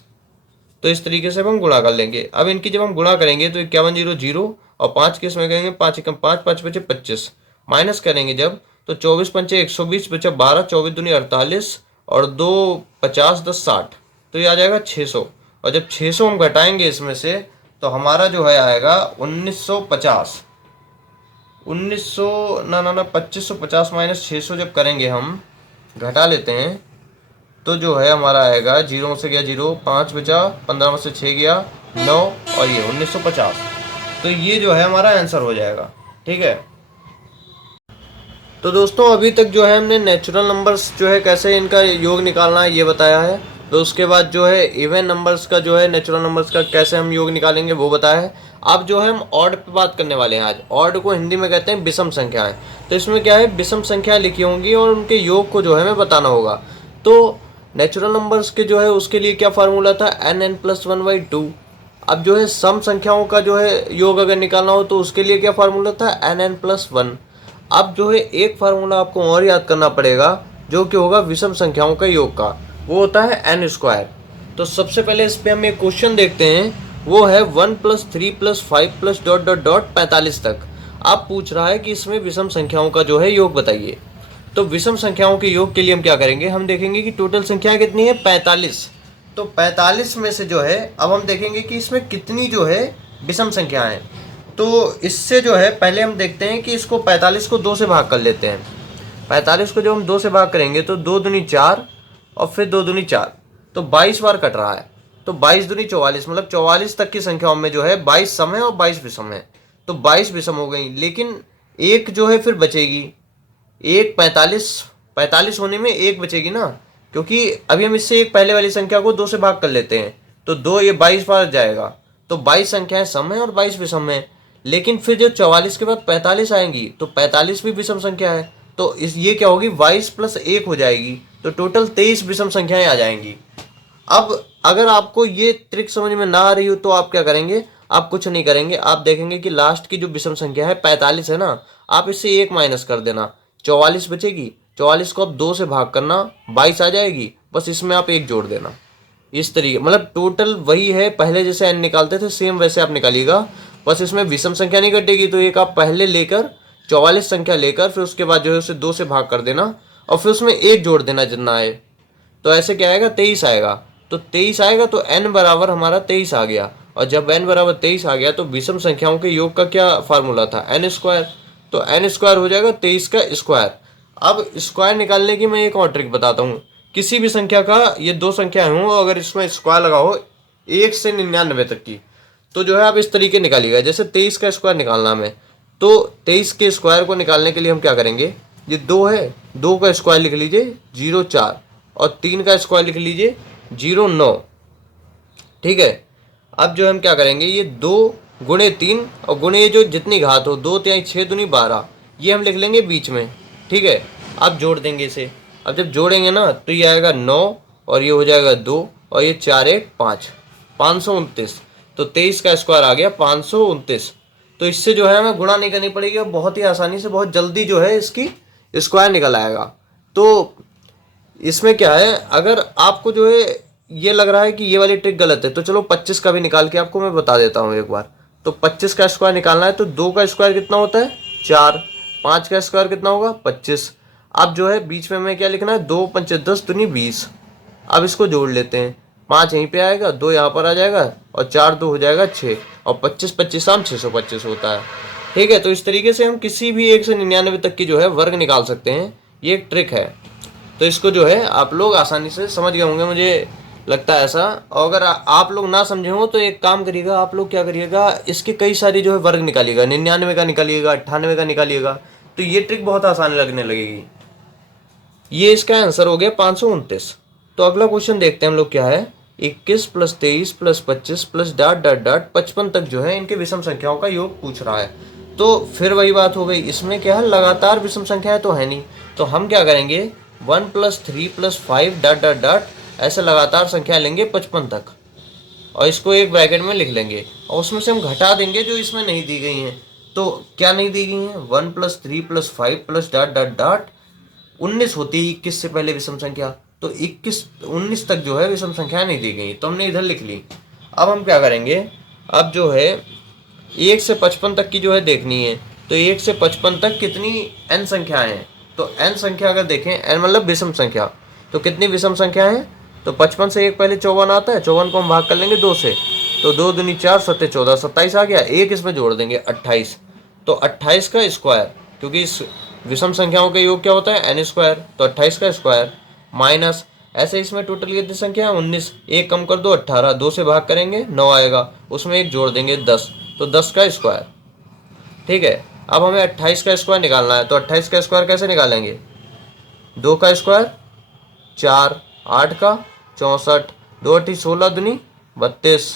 तो इस तरीके से हम गुणा कर लेंगे। अब इनकी जब हम गुणा करेंगे तो 51 0 0 और 5 के इसमें करेंगे, 5 एकम 5 5 बचे 25, माइनस करेंगे जब तो 24 पंचे 120 बचा 12, 24 दूनी 48 और 2 50 10 60, तो ये आ जाएगा 600। और जब 600 हम घटाएंगे इसमें से तो हमारा जो है आएगा 1950। 1900 ना 2550 माइनस 600 जब करेंगे हम, घटा लेते हैं, तो जो है हमारा आएगा, जीरो में से गया जीरो, 5 बचा, 15 में से 6 गया 9, और ये 1950। तो ये जो है हमारा आंसर हो जाएगा। ठीक है, तो दोस्तों अभी तक जो है हमने नेचुरल नंबर्स जो है कैसे इनका योग निकालना है ये बताया है। तो उसके बाद जो है इवन नंबर्स का जो है नेचुरल नंबर्स का कैसे हम योग निकालेंगे वो बताया है। अब जो है हम ऑड पे बात करने वाले हैं आज। ऑड को हिंदी में कहते हैं विषम संख्याएं। तो इसमें क्या है, विषम संख्याएं लिखी होंगी और उनके योग को जो है हमें बताना होगा। तो नेचुरल नंबर्स के जो है उसके लिए क्या फार्मूला था, n+1/2। अब जो है सम संख्याओं का जो है योग अगर निकालना हो तो उसके लिए क्या फार्मूला था, n+1। अब जो है एक फार्मूला आपको और याद करना पड़ेगा जो कि होगा विषम संख्याओं का योग का, वो होता है n²। तो सबसे पहले इस पे हम एक क्वेश्चन देखते हैं, वो है 1+3+5+... 45 तक। अब पूछ रहा है कि इसमें विषम संख्याओं का जो है योग बताइए। तो विषम संख्याओं के योग के लिए हम क्या करेंगे, हम देखेंगे कि टोटल संख्या कितनी है, 45। तो 45 में से जो है अब हम देखेंगे कि इसमें कितनी जो है विषम संख्या है। तो इससे जो है पहले हम देखते हैं कि इसको 45 को 2 से भाग कर लेते हैं। 45 को जब हम 2 से भाग करेंगे तो 2 दूनी 4 और फिर 2 दूनी 4, तो 22 बार कट रहा है। तो 22 दूनी 44, मतलब 44 तक की संख्याओं में जो है 22 सम है और 22 विषम है। तो 22 विषम हो गई, लेकिन एक जो है फिर बचेगी, एक 45 होने में एक बचेगी ना, क्योंकि अभी हम इससे एक पहले वाली संख्या को 2 से भाग कर लेते हैं, तो 2 ये 22 बार जाएगा। तो 22 संख्याएं सम है और 22 विषम है। लेकिन फिर जब 44 के बाद 45 आएंगी तो 45 भी विषम संख्या है। तो इस ये क्या होगी, 22 + 1 हो जाएगी। तो टोटल 23 विषम संख्याएं आ जाएंगी। अब अगर आपको ये ट्रिक समझ में ना आ रही हो तो आप क्या करेंगे, आप कुछ नहीं करेंगे, आप देखेंगे कि लास्ट की जो विषम संख्या है 45 है ना, आप इससे 1 माइनस कर देना, 44 बचेगी। 44 को आप 2 से भाग करना, 22 आ जाएगी, बस इसमें आप 1 जोड़ देना। इस तरीके, मतलब टोटल वही है, पहले जैसे n निकालते थे सेम वैसे आप निकालिएगा, बस इसमें विषम संख्या नहीं कटेगी। तो एक आप पहले लेकर 44 संख्या लेकर फिर उसके बाद जो है उसे 2 से भाग कर देना और फिर उसमें 1 जोड़ देना जितना आए। तो ऐसे क्या आएगा, 23 आएगा। तो 23 आएगा तो n बराबर हमारा 23 आ गया। और जब n बराबर 23 आ गया तो विषम संख्याओं के योग का क्या फार्मूला था, n²। तो n² हो जाएगा 23 का स्क्वायर। अब स्क्वायर निकालने की मैं एक और ट्रिक बताता हूँ। किसी भी संख्या का, ये 2 संख्याएं हों, अगर इसमें स्क्वायर लगाओ 1 से 99 तक की, तो जो है आप इस तरीके निकालिएगा। जैसे 23 का स्क्वायर निकालना हमें, तो 23 के स्क्वायर को निकालने के लिए हम क्या करेंगे, ये 2 है, 2 का स्क्वायर लिख लीजिए 0,4, और 3 का स्क्वायर लिख लीजिए 0,9। ठीक है, अब जो हम क्या करेंगे, ये 2 गुणे 3 और गुणे ये जो जितनी घात हो, 2 3 6 दूनी 12, ये हम लिख लेंगे बीच में। ठीक है, अब जोड़ देंगे इसे। अब जब जोड़ेंगे ना तो ये आएगा 9 और ये हो जाएगा 2 और ये 4 1 5, 529। तो 23 का स्क्वायर आ गया 529। तो इससे जो है हमें गुणा नहीं करनी पड़ेगी और बहुत ही आसानी से, बहुत जल्दी जो है इसकी स्क्वायर निकल आएगा। तो इसमें क्या है, अगर आपको जो है ये लग रहा है कि ये वाली ट्रिक गलत है, तो चलो 25 का भी निकाल के आपको मैं बता देता हूँ एक बार। तो 25 का स्क्वायर निकालना है तो 2 का स्क्वायर कितना होता है, 4, 5 का स्क्वायर कितना होगा, 25। अब जो है बीच में हमें क्या लिखना है, 2 5 10 दूनी 20। अब इसको जोड़ लेते हैं, 5 यहीं पे आएगा, 2 यहाँ पर आ जाएगा और 4 2 हो जाएगा 6, और 25 25 आम 625 होता है। ठीक है, तो इस तरीके से हम किसी भी 1 से 99 तक की जो है वर्ग निकाल सकते हैं। ये एक ट्रिक है। तो इसको जो है आप लोग आसानी से समझ गए होंगे, मुझे लगता है ऐसा। और अगर आप लोग ना समझे हो तो एक काम करिएगा, आप लोग क्या करिएगा, इसके कई सारी जो है वर्ग निकालिएगा, 99 का निकालिएगा, 98 का निकालिएगा, तो ये ट्रिक बहुत आसान लगने लगेगी। ये इसका आंसर हो गया 529। तो अगला क्वेश्चन देखते हैं हम लोग क्या है, 21 + 23 + 25 + ... 55 तक जो है इनके विषम संख्याओं का योग पूछ रहा है। तो फिर वही बात हो गई, इसमें क्या है, लगातार विषम संख्याएं तो है नहीं, तो हम क्या करेंगे, 1 + 3 + 5 ... ऐसे लगातार संख्या लेंगे 55 तक, और इसको एक ब्रैकेट में लिख लेंगे और उसमें से हम घटा देंगे जो इसमें नहीं दी गई हैं। तो क्या नहीं दी गई हैं, 1 + 3 + 5 ... 19 होती है 21 से पहले विषम संख्या, तो 19 तक जो है विषम संख्या नहीं दी गई, तो हमने इधर लिख ली। अब हम क्या करेंगे, अब जो है 1 से 55 तक की जो है देखनी है। तो 1 से 55 तक कितनी n संख्याएं हैं, तो n संख्या अगर देखें, n मतलब विषम संख्या, तो कितनी विषम संख्या है, तो 55 से एक पहले 54 आता है, 54 को हम भाग कर लेंगे 2 से, तो 2 दूनी 4 7 14 27 आ गया, एक इसमें जोड़ देंगे 28। तो 28 का स्क्वायर, क्योंकि इस विषम संख्याओं का योग क्या होता है एन स्क्वायर, तो 28 का स्क्वायर माइनस, ऐसे इसमें टोटल कितनी संख्या है 19, एक कम कर दो 18, 2 से भाग करेंगे 9 आएगा, उसमें एक जोड़ देंगे 10, तो 10 का स्क्वायर। ठीक है, अब हमें 28 का स्क्वायर निकालना है, तो 28 का स्क्वायर कैसे निकालेंगे, 2 का स्क्वायर 4, 8 का 64, 2 8 16 दूनी 32,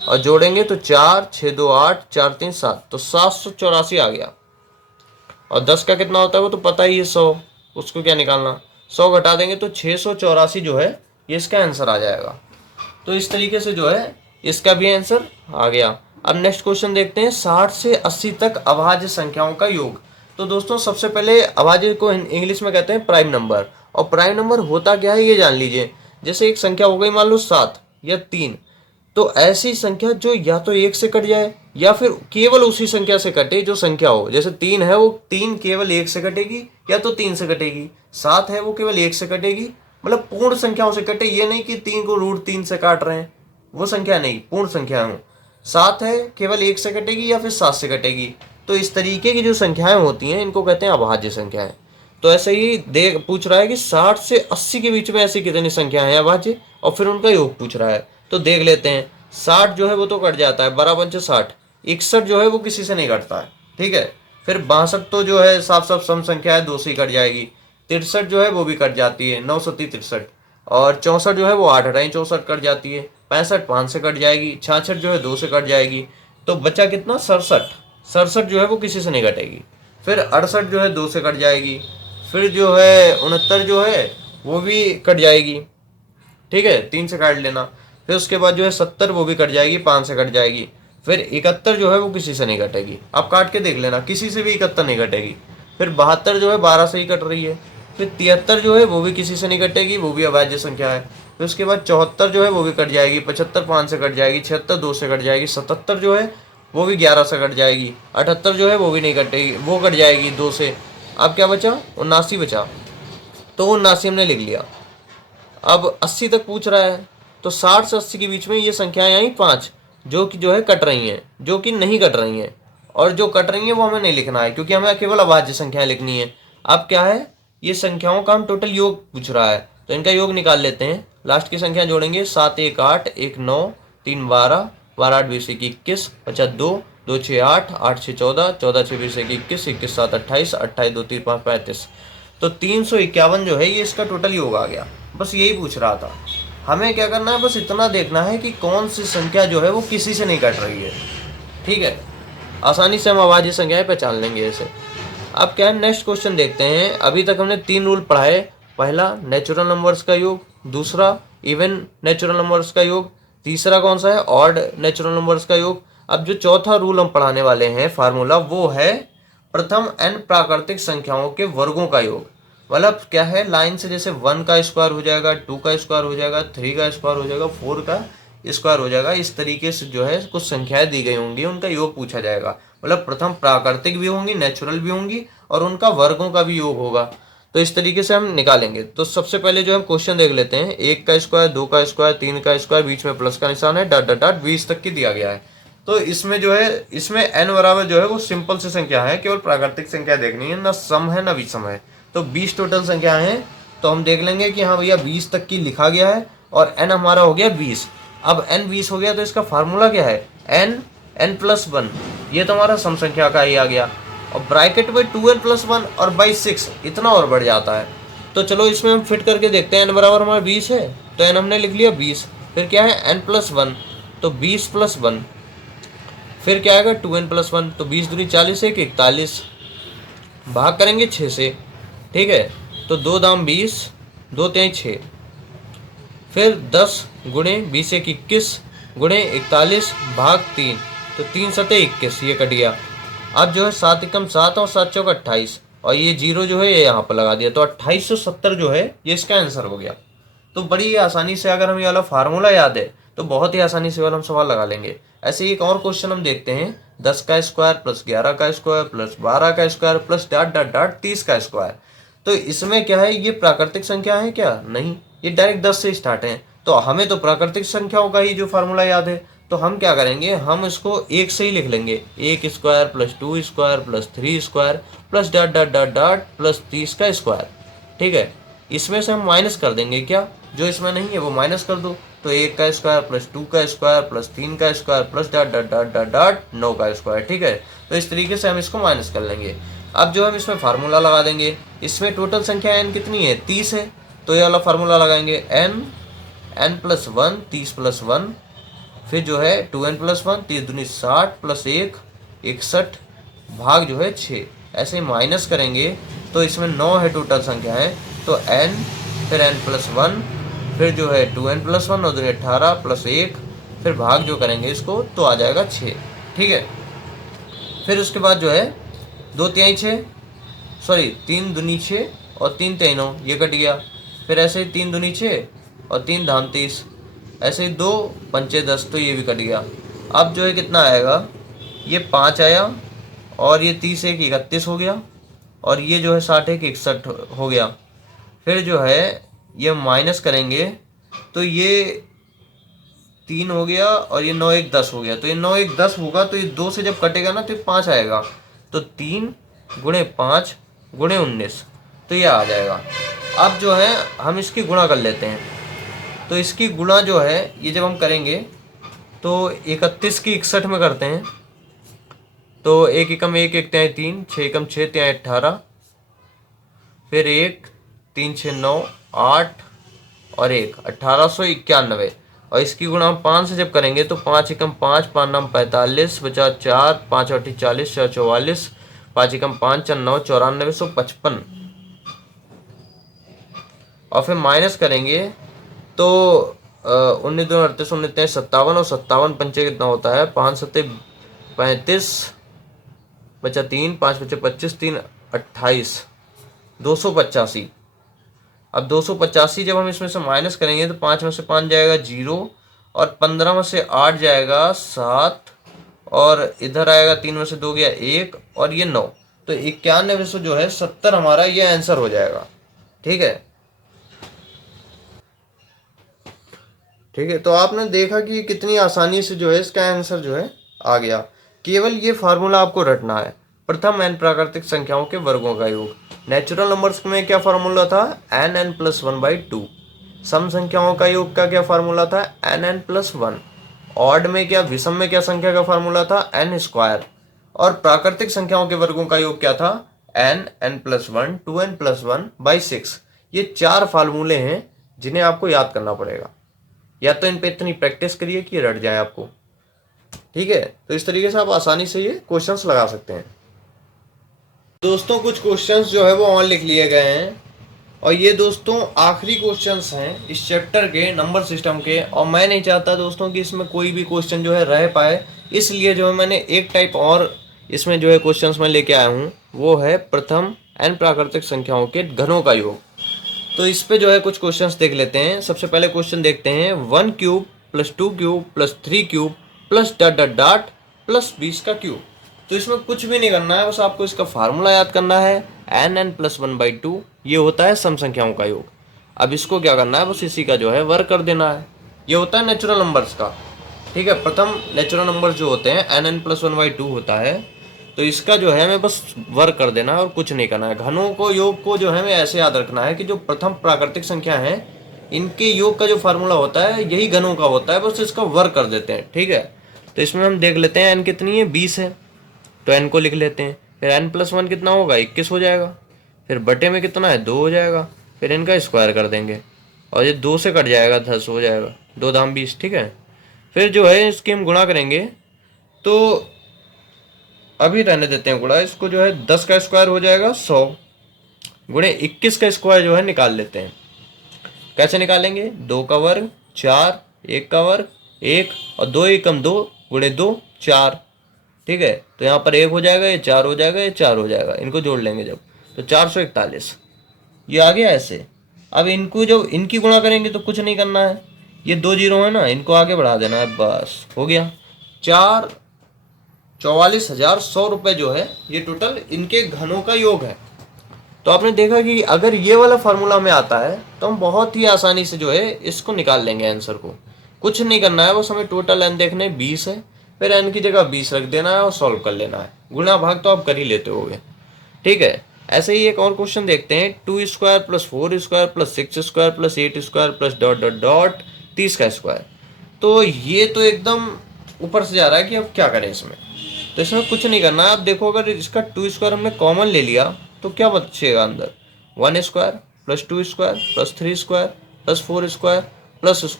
और जोड़ेंगे तो 4 6 2 8 4 3 7, तो 784 आ गया। और 10 का कितना होता है वो तो पता ही है 100, उसको क्या निकालना, 100 घटा देंगे तो 684 जो है ये इसका आंसर आ जाएगा। तो इस तरीके से जो है इसका भी आंसर आ गया। अब नेक्स्ट क्वेश्चन देखते हैं, 60 से 80 तक अभाज्य संख्याओं का योग। तो दोस्तों सबसे पहले अभाज्य को इंग्लिश में कहते हैं प्राइम नंबर, और प्राइम नंबर होता क्या है ये जान लीजिए। जैसे एक संख्या हो गई मान लो 7 या 3, तो ऐसी संख्या जो या तो 1 से कट जाए या फिर केवल उसी संख्या से कटे जो संख्या हो। जैसे 3 है वो 3 केवल 1 से कटेगी या तो 3 से कटेगी, 7 है वो केवल 1 से कटेगी, मतलब पूर्ण संख्याओं से कटे, ये नहीं कि 3 को √3 से काट रहे हैं, वो संख्या नहीं, पूर्ण संख्या हो। 7 है केवल 1 से कटेगी या फिर 7 से कटेगी। तो इस तरीके की जो संख्याएं होती हैं इनको कहते हैं अभाज्य संख्याएं। तो ऐसे ही देख पूछ रहा है कि 60 से 80 के बीच में ऐसी कितनी संख्याएं हैं अभाज्य, और फिर उनका योग पूछ रहा है। तो देख लेते हैं, 60 जो है वो तो कट जाता है, 12 × 60, 61 जो है वो किसी से नहीं कटता है। ठीक है, फिर 62 तो जो है साफ साफ सम संख्या है, 2 से ही कट जाएगी। 63 जो है वो भी कट जाती है, 963, और 64 जो है वो 8 8 64 कट जाती है। 65 5 से कट जाएगी, 66 जो है 2 से कट जाएगी, तो बचा कितना 67, 67 जो है वो किसी से नहीं कटेगी। फिर 68 जो है 2 से कट जाएगी, फिर जो है 69 जो है वो भी कट जाएगी। ठीक है, 3 से काट लेना। फिर उसके बाद जो है 70 वो भी कट जाएगी, 5 से कट जाएगी। फिर 71 जो है वो किसी से नहीं कटेगी, आप काट के देख लेना, किसी से भी 71 नहीं कटेगी। फिर 72 जो है 12 से ही कट रही है। फिर 73 जो है वो भी किसी से नहीं कटेगी, वो भी अभाज्य संख्या है। फिर उसके बाद 74 जो है वो भी कट जाएगी, 75 5 से कट जाएगी, 76 2 से कट जाएगी, 77 जो है वो भी 11 से कट जाएगी, 78 जो है वो भी नहीं कटेगी, वो कट जाएगी 2 से। अब क्या बचा, 79 बचा, तो 79 हमने लिख लिया। अब 80 तक पूछ रहा है, तो 60 से 80 के बीच में ये संख्याएं आई 5 जो कि जो है कट रही हैं, जो कि नहीं कट रही हैं, और जो कट रही हैं वो हमें नहीं लिखना है क्योंकि हमें केवल अभाज्य संख्याएं लिखनी है। अब क्या है, ये संख्याओं का हम टोटल योग पूछ रहा है, तो इनका योग निकाल लेते हैं। लास्ट की संख्या जोड़ेंगे, 7 1 8 1 9 3 12 12 8 20 21 बचा 2 2 6 8 8 6 14 14 6 20 21 21 7 28 28 2 3 5 35, तो 351 जो है ये इसका टोटल योग आ गया। बस यही पूछ रहा था, हमें क्या करना है, बस इतना देखना है कि कौन सी संख्या जो है वो किसी से नहीं कट रही है। ठीक है, आसानी से हम अभाज्य संख्याएं पहचान लेंगे ऐसे। अब क्या है, नेक्स्ट क्वेश्चन देखते हैं। अभी तक हमने 3 रूल पढ़ाए, पहला नेचुरल नंबर्स का योग, दूसरा इवन नेचुरल नंबर्स का योग, तीसरा कौन सा है, ऑड नेचुरल नंबर्स का योग। अब जो चौथा रूल हम पढ़ाने वाले हैं फार्मूला, वो है प्रथम n प्राकृतिक संख्याओं के वर्गों का योग। मतलब क्या है, लाइन से जैसे 1 का स्क्वायर हो जाएगा, 2 का स्क्वायर हो जाएगा, 3 का स्क्वायर हो जाएगा, 4 का स्क्वायर हो जाएगा, इस तरीके से जो है कुछ संख्याएं दी गई होंगी, उनका योग पूछा जाएगा। मतलब प्रथम प्राकृतिक भी होंगी, नेचुरल भी होंगी, और उनका वर्गों का भी योग होगा। तो इस तरीके से हम निकालेंगे। तो सबसे पहले जो हम क्वेश्चन देख लेते हैं, 1 का स्क्वायर, 2 का स्क्वायर, 3 का स्क्वायर, बीच में प्लस का निशान है, डॉट डॉट डॉट 20 तक की दिया गया है। तो इसमें जो है, इसमें n बराबर जो है वो सिंपल सी संख्या है, केवल प्राकृतिक संख्या देखनी है, ना सम है ना विषम है। तो 20 टोटल संख्या है, तो हम देख लेंगे कि हाँ भैया 20 तक की लिखा गया है, और n हमारा हो गया 20। अब n 20 हो गया तो इसका फार्मूला क्या है, n+1, ये तो हमारा सम संख्या का ही आ गया, और ब्रैकेट में 2n+1 और बाई 6 इतना और बढ़ जाता है। तो चलो इसमें हम फिट करके देखते हैं, n बराबर हमारा 20 है, तो n हमने लिख लिया 20, फिर क्या है n+1, तो 20+1, फिर क्या आएगा 2n+1, तो 20 दूनी 40 1 41, भाग करेंगे 6 से। ठीक है, तो 2 दाम 20, 2 3 6, फिर 10 गुणे 20 1 21 गुणे 41 भाग 3, तो 3 7 21, ये कट गया। अब जो है 7 एकम 7 और 7 चौक 28, और ये जीरो जो है ये यहाँ पर लगा दिया, तो 2870 जो है ये इसका आंसर हो गया। तो बड़ी आसानी से अगर हमें ये वाला फार्मूला याद है तो बहुत ही आसानी से वाला हम सवाल लगा लेंगे। ऐसे ही एक और क्वेश्चन हम देखते हैं, 10 का स्क्वायर प्लस 11 का स्क्वायर प्लस 12 का square plus dot dot dot 30 का स्क्वायर। तो इसमें क्या है, ये प्राकृतिक संख्या है क्या, नहीं, ये डायरेक्ट 10 से स्टार्ट है। तो हमें तो प्राकृतिक संख्याओं का ही जो फार्मूला याद है, तो हम क्या करेंगे, हम इसको एक से ही लिख लेंगे, 1 square plus 2 square plus 3 square plus dot dot dot dot plus 30 का स्क्वायर। ठीक है, इसमें से हम माइनस कर देंगे, क्या जो इसमें नहीं है वो माइनस कर दो। तो 1 का स्क्वायर प्लस 2 का स्क्वायर प्लस 3 का square plus dot dot dot dot dot 9 का स्क्वायर। ठीक है, तो इस तरीके से हम इसको माइनस कर लेंगे। अब जो हम इसमें फार्मूला लगा देंगे, इसमें टोटल संख्या n कितनी है, 30 है, तो ये वाला फार्मूला लगाएंगे, n प्लस 1 30 प्लस 1, फिर जो है 2n प्लस 1 30 दूनी 60 प्लस 1 61 भाग जो है 6। ऐसे माइनस करेंगे तो इसमें 9 है टोटल संख्या है, तो n फिर n प्लस 1 फिर जो है 2n प्लस 1 और 2 18 प्लस 1 फिर भाग जो करेंगे इसको तो आ जाएगा 6। ठीक है, फिर उसके बाद जो है 2 तिहाई 6 सॉरी 3 दूनी 6 और 3 तिहाई 9 ये कट गया। फिर ऐसे ही 3 दूनी 6 और 3 धाम 30, ऐसे ही 2 पंचे 10 तो ये भी कट गया। अब जो है कितना आएगा, ये 5 आया और ये 30 एक 31 हो गया और ये जो है 60 एक 61 हो गया। फिर जो है ये माइनस करेंगे तो ये 3 हो गया और ये 9 एक 10 हो गया, तो ये 9 एक 10 होगा, तो ये 2 से जब कटेगा ना तो ये 5 आएगा, तो 3 गुणे 5 गुणे 19 तो ये आ जाएगा। अब जो है हम इसकी गुणा कर लेते हैं, तो इसकी गुणा जो है ये जब हम करेंगे तो 31 की 61 में करते हैं, तो 1 एकम 1 1 तिहाई 3 6 एकम 6 तिहाई 18 फिर 1 3 6 9 8 और 1 1891 और इसकी गुणा हम 5 से जब करेंगे तो 5 एकम 5 5 नाम 45 बचा 4 5 8 40 4 44 5 एकम 5 4 9 9455 और फिर माइनस करेंगे तो 19 2 38 19 57 और 57 पंचे कितना होता है 5 7 35 बचा 3 5 बचे 25 3 28 285। अब 285 जब हम इसमें से माइनस करेंगे तो 5 में से 5 जाएगा 0 और 15 में से 8 जाएगा 7 और इधर आएगा 3 में से 2 गया 1 और ये 9, तो 91 जो है 70 हमारा ये आंसर हो जाएगा। ठीक है, ठीक है, तो आपने देखा कि कितनी आसानी से जो है इसका आंसर जो है आ गया। केवल ये फार्मूला आपको रटना है, प्रथम n प्राकृतिक संख्याओं के वर्गों का योग। नेचुरल नंबर्स में क्या फार्मूला था, n प्लस 1/2। सम संख्याओं का योग का क्या फार्मूला था, n प्लस 1। ऑड में क्या, विषम में क्या संख्या का फार्मूला था, n स्क्वायर। और प्राकृतिक संख्याओं के वर्गों का योग क्या था, n प्लस 1 2n प्लस 1/6। ये 4 फार्मूले हैं जिन्हें आपको याद करना पड़ेगा, या तो इन पे इतनी प्रैक्टिस करिए कि रट जाए आपको। ठीक है, तो इस तरीके से आप आसानी से ये क्वेश्चंस लगा सकते हैं। दोस्तों कुछ क्वेश्चंस जो है वो और लिख लिए गए हैं और ये दोस्तों आखिरी क्वेश्चंस हैं इस चैप्टर के नंबर सिस्टम के, और मैं नहीं चाहता दोस्तों कि इसमें कोई भी क्वेश्चन जो है रह पाए, इसलिए जो है मैंने एक टाइप और इसमें जो है क्वेश्चंस मैं लेके आया हूँ, वो है प्रथम n प्राकृतिक संख्याओं के घनों का योग। तो इस पे जो है कुछ क्वेश्चंस देख लेते हैं। सबसे पहले क्वेश्चन देखते हैं, 1 cube plus 2 cube plus 3 cube plus dot dot dot plus 20 का क्यूब। तो इसमें कुछ भी नहीं करना है, बस आपको इसका फार्मूला याद करना है, n प्लस 1/2 ये होता है सम संख्याओं का योग। अब इसको क्या करना है, बस इसी का जो है वर्ग कर देना है। ये होता है नेचुरल नंबर्स का। ठीक है, प्रथम नेचुरल नंबर्स जो होते हैं n प्लस 1/2 होता है, तो इसका जो है हमें बस वर्ग कर देना है और कुछ नहीं करना है। घनों को योग को जो है हमें ऐसे याद रखना है कि जो प्रथम प्राकृतिक संख्या है इनके योग का जो फार्मूला होता है यही घनों का होता है, बस इसका वर्ग कर देते हैं। ठीक है, तो इसमें हम देख लेते हैं n कितनी है, 20 है, तो n को लिख लेते हैं। फिर n प्लस 1 कितना होगा, 21 हो जाएगा। फिर बटे में कितना है, 2 हो जाएगा। फिर इनका स्क्वायर कर देंगे और ये 2 से कट जाएगा, 10 हो जाएगा, 2 दाम 20। ठीक है, फिर जो है इसकी हम गुणा करेंगे, तो अभी रहने देते हैं गुणा, इसको जो है 10 का स्क्वायर हो जाएगा 100 गुणे 21 का स्क्वायर जो है निकाल लेते हैं। कैसे निकालेंगे, 2 का वर्ग 4, 1 का वर्ग 1 और 2 एकम 2 गुणे 2 4। ठीक है, तो यहाँ पर 1 हो जाएगा, ये 4 हो जाएगा, ये 4 हो जाएगा, इनको जोड़ लेंगे जब तो 441 ये आ गया ऐसे। अब इनको जब इनकी गुणा करेंगे तो कुछ नहीं करना है, ये 2 जीरो है ना, इनको आगे बढ़ा देना है, बस हो गया। 44,100 रुपये जो है ये टोटल इनके घनों का योग है। तो आपने देखा कि अगर ये वाला फार्मूला में आता है तो हम बहुत ही आसानी से जो है इसको निकाल लेंगे आंसर को, कुछ नहीं करना है, बस हमें टोटल एन देखना है 20 है, फिर एन की जगह 20 रख देना है और सॉल्व कर लेना है। गुणा भाग तो आप कर ही लेते होगे, ठीक है। ऐसे ही एक और क्वेश्चन देखते हैं, 2² + 4² + 6² + 8² + डॉट डॉट डॉट 30 का स्क्वायर। तो ये तो एकदम ऊपर से जा रहा है कि अब क्या करें इसमें। तो इसमें कुछ नहीं करना है। आप देखो अगर इसका 2² हमने कॉमन ले लिया तो क्या बचेगा अंदर, 1² + 2² + 3² + 4² plus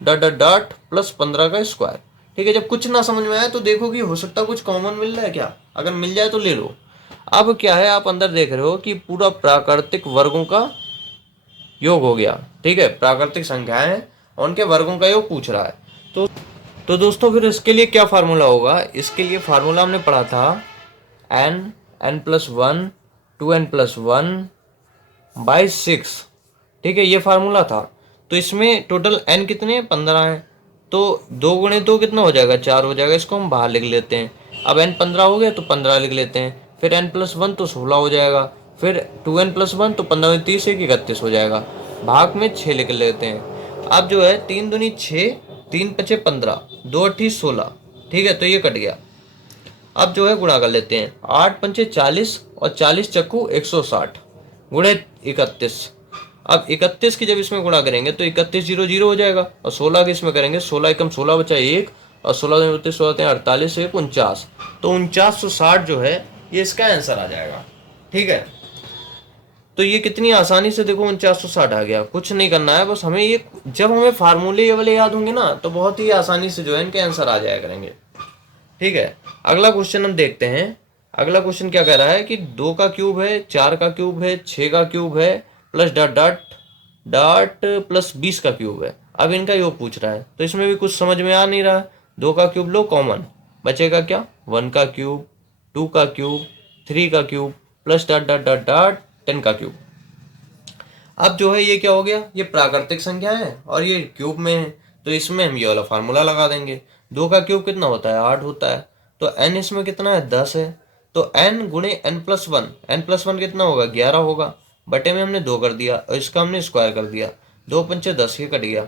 dot dot dot plus 15 का स्क्वायर। ठीक है, जब कुछ ना समझ में आए तो देखो कि हो सकता है कुछ कॉमन मिल रहा है क्या, अगर मिल जाए तो ले लो। अब क्या है, आप अंदर देख रहे हो कि पूरा प्राकृतिक वर्गों का योग हो गया। ठीक है, प्राकृतिक संख्याएं हैं और उनके वर्गों का योग पूछ रहा है। तो दोस्तों फिर इसके लिए क्या फार्मूला होगा, इसके लिए फार्मूला हमने पढ़ा था n+1 2n+1/6। ठीक है, ये फार्मूला था। तो इसमें टोटल n कितने हैं, 15 हैं। तो 2 × 2 कितना हो जाएगा, 4 हो जाएगा। इसको हम बाहर लिख लेते हैं। अब n 15 हो गया तो 15 लिख लेते हैं। फिर n+1 तो 16 हो जाएगा। फिर 2n+1 तो 15 30 1 31 हो जाएगा। भाग में 6 लिख लेते हैं। अब जो है 3 दूनी 6, 3 पचे 15, 2 अट्ठी 16। ठीक है, तो ये कट गया। अब जो है गुणा कर लेते हैं, 8 पंचे 40 और 40 चक्कू 160 गुणे 31। अब 31 की जब इसमें गुणा करेंगे तो 31 0 0 हो जाएगा, और 16 के इसमें करेंगे 16 एकम 16 बचा 1, और 16 में 16 48 1 49। तो 4960 जो है ये इसका आंसर आ जाएगा। ठीक है, तो ये कितनी आसानी से देखो 4960 आ गया। कुछ नहीं करना है, बस हमें ये जब हमें फार्मूले ये वाले याद होंगे ना तो बहुत ही आसानी से जो है इनके आंसर आ जाया करेंगे। ठीक है, अगला क्वेश्चन हम देखते हैं। अगला क्वेश्चन क्या कह रहा है कि 2 का क्यूब है, 4 का क्यूब है, 6 का क्यूब है, plus dot dot dot plus 20 का क्यूब है। अब इनका योग पूछ रहा है, तो इसमें भी कुछ समझ में आ नहीं रहा है। 2 का क्यूब लो कॉमन, बचेगा क्या, 1 का क्यूब, 2 का क्यूब, 3 का cube, plus dot dot dot dot 10 का क्यूब। अब जो है ये क्या हो गया, ये प्राकृतिक संख्या है और ये क्यूब में है, तो इसमें हम ये वाला फार्मूला लगा देंगे। 2 का क्यूब कितना होता है, 8 होता है। तो n इसमें कितना है, 10 है। तो n गुणे n+1, n+1 कितना होगा, 11 होगा। बटे में हमने 2 कर दिया और इसका हमने स्क्वायर कर दिया। 2 पंचे 10, ये कट गया।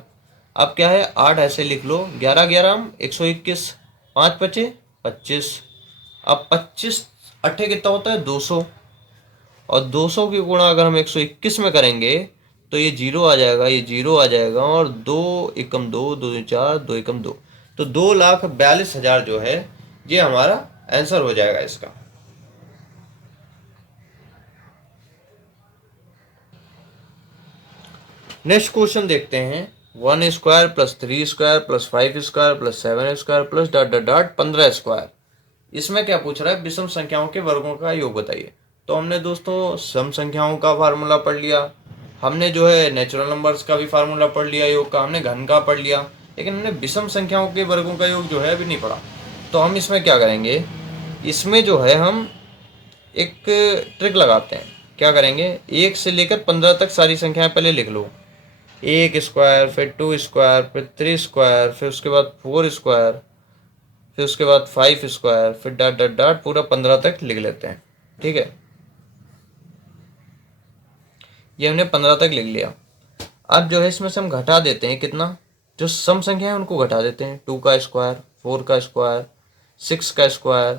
अब क्या है, 8 ऐसे लिख लो, 11 11 121, 5 पचे 25। अब 25 अट्ठे कितना होता है, 200। और 200 की गुणा अगर हम 121 में करेंगे तो ये 0 आ जाएगा, ये 0 आ जाएगा, और 2 एकम 2, 2 4, 2 एकम 2। तो 2,42,000 जो है ये हमारा आंसर हो जाएगा इसका। नेक्स्ट क्वेश्चन देखते हैं, 1² + 3² + 5² + 7² प्लस डॉट डॉट डॉट 15²। इसमें क्या पूछ रहा है, विषम संख्याओं के वर्गों का योग बताइए। तो हमने दोस्तों सम संख्याओं का फार्मूला पढ़ लिया, हमने जो है नेचुरल नंबर्स का भी फार्मूला पढ़ लिया योग का, हमने घन का पढ़ लिया, लेकिन हमने विषम संख्याओं के वर्गों का योग जो है अभी नहीं पढ़ा। तो हम इसमें क्या करेंगे, इसमें जो है हम एक ट्रिक लगाते हैं। क्या करेंगे, 1 से लेकर 15 तक सारी संख्याएं पहले लिख लो। 1², फिर 2², फिर 3², फिर उसके बाद 4², फिर उसके बाद 5², फिर डॉट डॉट डॉट पूरा 15 तक लिख लेते हैं। ठीक है, ये हमने 15 तक लिख लिया। अब जो है इसमें से हम घटा देते हैं कितना, जो सम संख्या है उनको घटा देते हैं। 2 का स्क्वायर, 4 का स्क्वायर, 6 का square,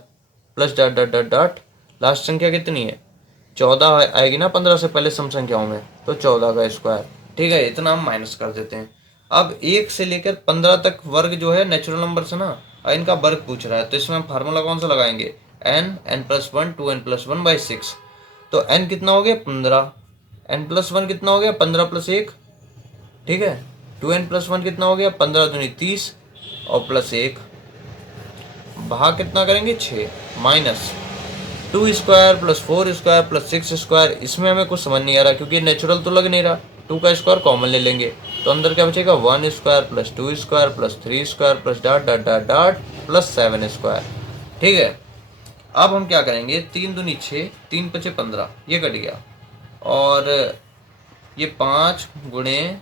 plus dot dot dot dot last संख्या कितनी है, 14 आएगी ना 15 से पहले सम संख्याओं में, तो 14 का स्क्वायर। ठीक है, इतना हम माइनस कर देते हैं। अब 1 से लेकर 15 तक वर्ग जो है नेचुरल नंबर से ना, इनका वर्ग पूछ रहा है, तो इसमें हम फार्मूला कौन सा लगाएंगे, n+1 2n+1/6। तो n कितना हो गया, 15, n+1 कितना हो गया, 15 + 1। ठीक है, 2n+1 कितना हो गया, 15 दूनी 30 और प्लस 1, भाग कितना करेंगे, 6, माइनस 2² + 4² + 6²। इसमें हमें कुछ समझ नहीं आ रहा क्योंकि नेचुरल तो लग नहीं रहा। 2 का स्क्वायर कॉमन ले लेंगे, तो अंदर क्या बचेगा, 1² + 2² + 3² plus dot dot dot dot plus 7²। ठीक है, अब हम क्या करेंगे, 3 दूनी 6, 3 पचे 15, ये कट गया, और ये 5 गुणे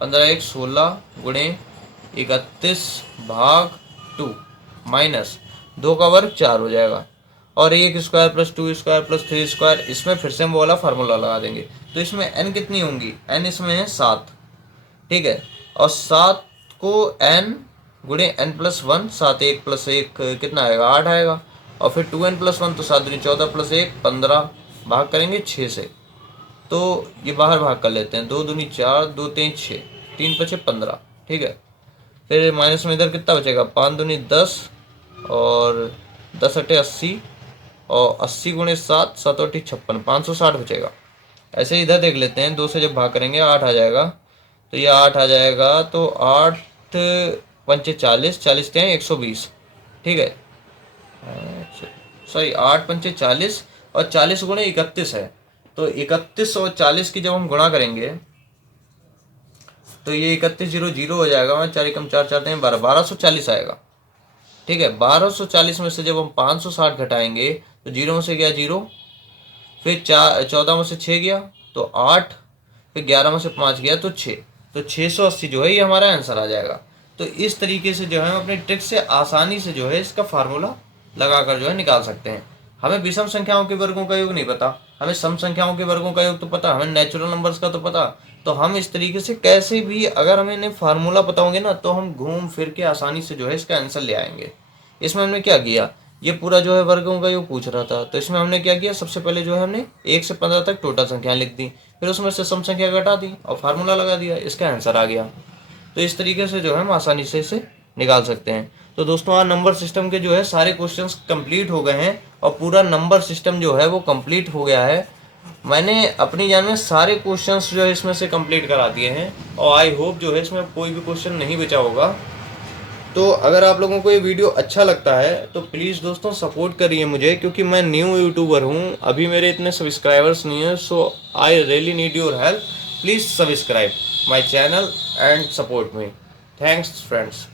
15 1 16 गुणे 31 भाग 2 माइनस 2 का वर्ग 4 हो जाएगा, और 1² + 2² + 3²। इसमें फिर से हम वो वाला फार्मूला लगा देंगे। तो इसमें n कितनी होंगी, n इसमें है 7। ठीक है, और 7 को n गुणे n+1, 7 1+1 कितना आएगा 8 आएगा, और फिर 2n+1 तो 7 दूनी 14 + 1 15, भाग करेंगे 6 से, तो ये बाहर भाग कर लेते हैं, 2 दूनी 4 2 3 6, 3 × 5 = 15, ठीक है। फिर माइनस में इधर कितना बचेगा, 5 दूनी 10 और 10 × 8 80, और 80 × 7 7 × 8 56, 560 बचेगा। ऐसे ही इधर देख लेते हैं, 2 से जब भाग करेंगे 8 आ जाएगा, तो ये 8 आ जाएगा, तो 8 पंचे 40, 40 × 120, ठीक है। सॉरी 8 पंचे 40 और 40 × 31 है, तो 31 और 40 की जब हम गुणा करेंगे तो ये 31 0 0 हो जाएगा, 4 × 4 4 × 12, 1240 आएगा, ठीक है। 1240 में से जब हम 560 घटाएंगे तो 0 में से गया 0, फिर 14 में से 6 गया तो 8, फिर 11 में से 5 गया तो 6, तो 680 जो है ये हमारा आंसर आ जाएगा। तो इस तरीके से जो है हम अपनी ट्रिक से आसानी से जो है इसका फार्मूला लगाकर जो है निकाल सकते हैं। हमें विषम संख्याओं के वर्गों का योग नहीं पता, हमें सम संख्याओं के वर्गों का योग तो पता, हमें नेचुरल नंबर्स का तो पता, तो हम इस तरीके से कैसे भी अगर हमें इन्हें फार्मूला पता होंगे ना तो हम घूम फिर के आसानी से जो है इसका आंसर ले आएंगे। इसमें हमने क्या किया, ये पूरा जो है वर्गों का योग पूछ रहा था, तो इसमें हमने क्या किया, सबसे पहले जो है हमने 1 से 15 तक टोटल संख्याएं लिख दी, फिर उसमें से सम संख्या घटा दी और फार्मूला लगा दिया, इसका आंसर आ गया। तो इस तरीके से जो है हम आसानी से इसे निकाल सकते हैं। तो दोस्तों आज नंबर सिस्टम के जो है सारे क्वेश्चंस कंप्लीट हो गए हैं और पूरा नंबर सिस्टम जो है वो कंप्लीट हो गया है। मैंने अपनी जान में सारे क्वेश्चंस जो है इसमें से कंप्लीट करा दिए हैं और आई होप जो है इसमें कोई भी क्वेश्चन नहीं बचा होगा। तो अगर आप लोगों को ये वीडियो अच्छा लगता है तो प्लीज़ दोस्तों सपोर्ट करिए मुझे, क्योंकि मैं न्यू यूट्यूबर हूँ, अभी मेरे इतने सब्सक्राइबर्स नहीं हैं, so I really need your help. Please subscribe my channel and support me. Thanks friends.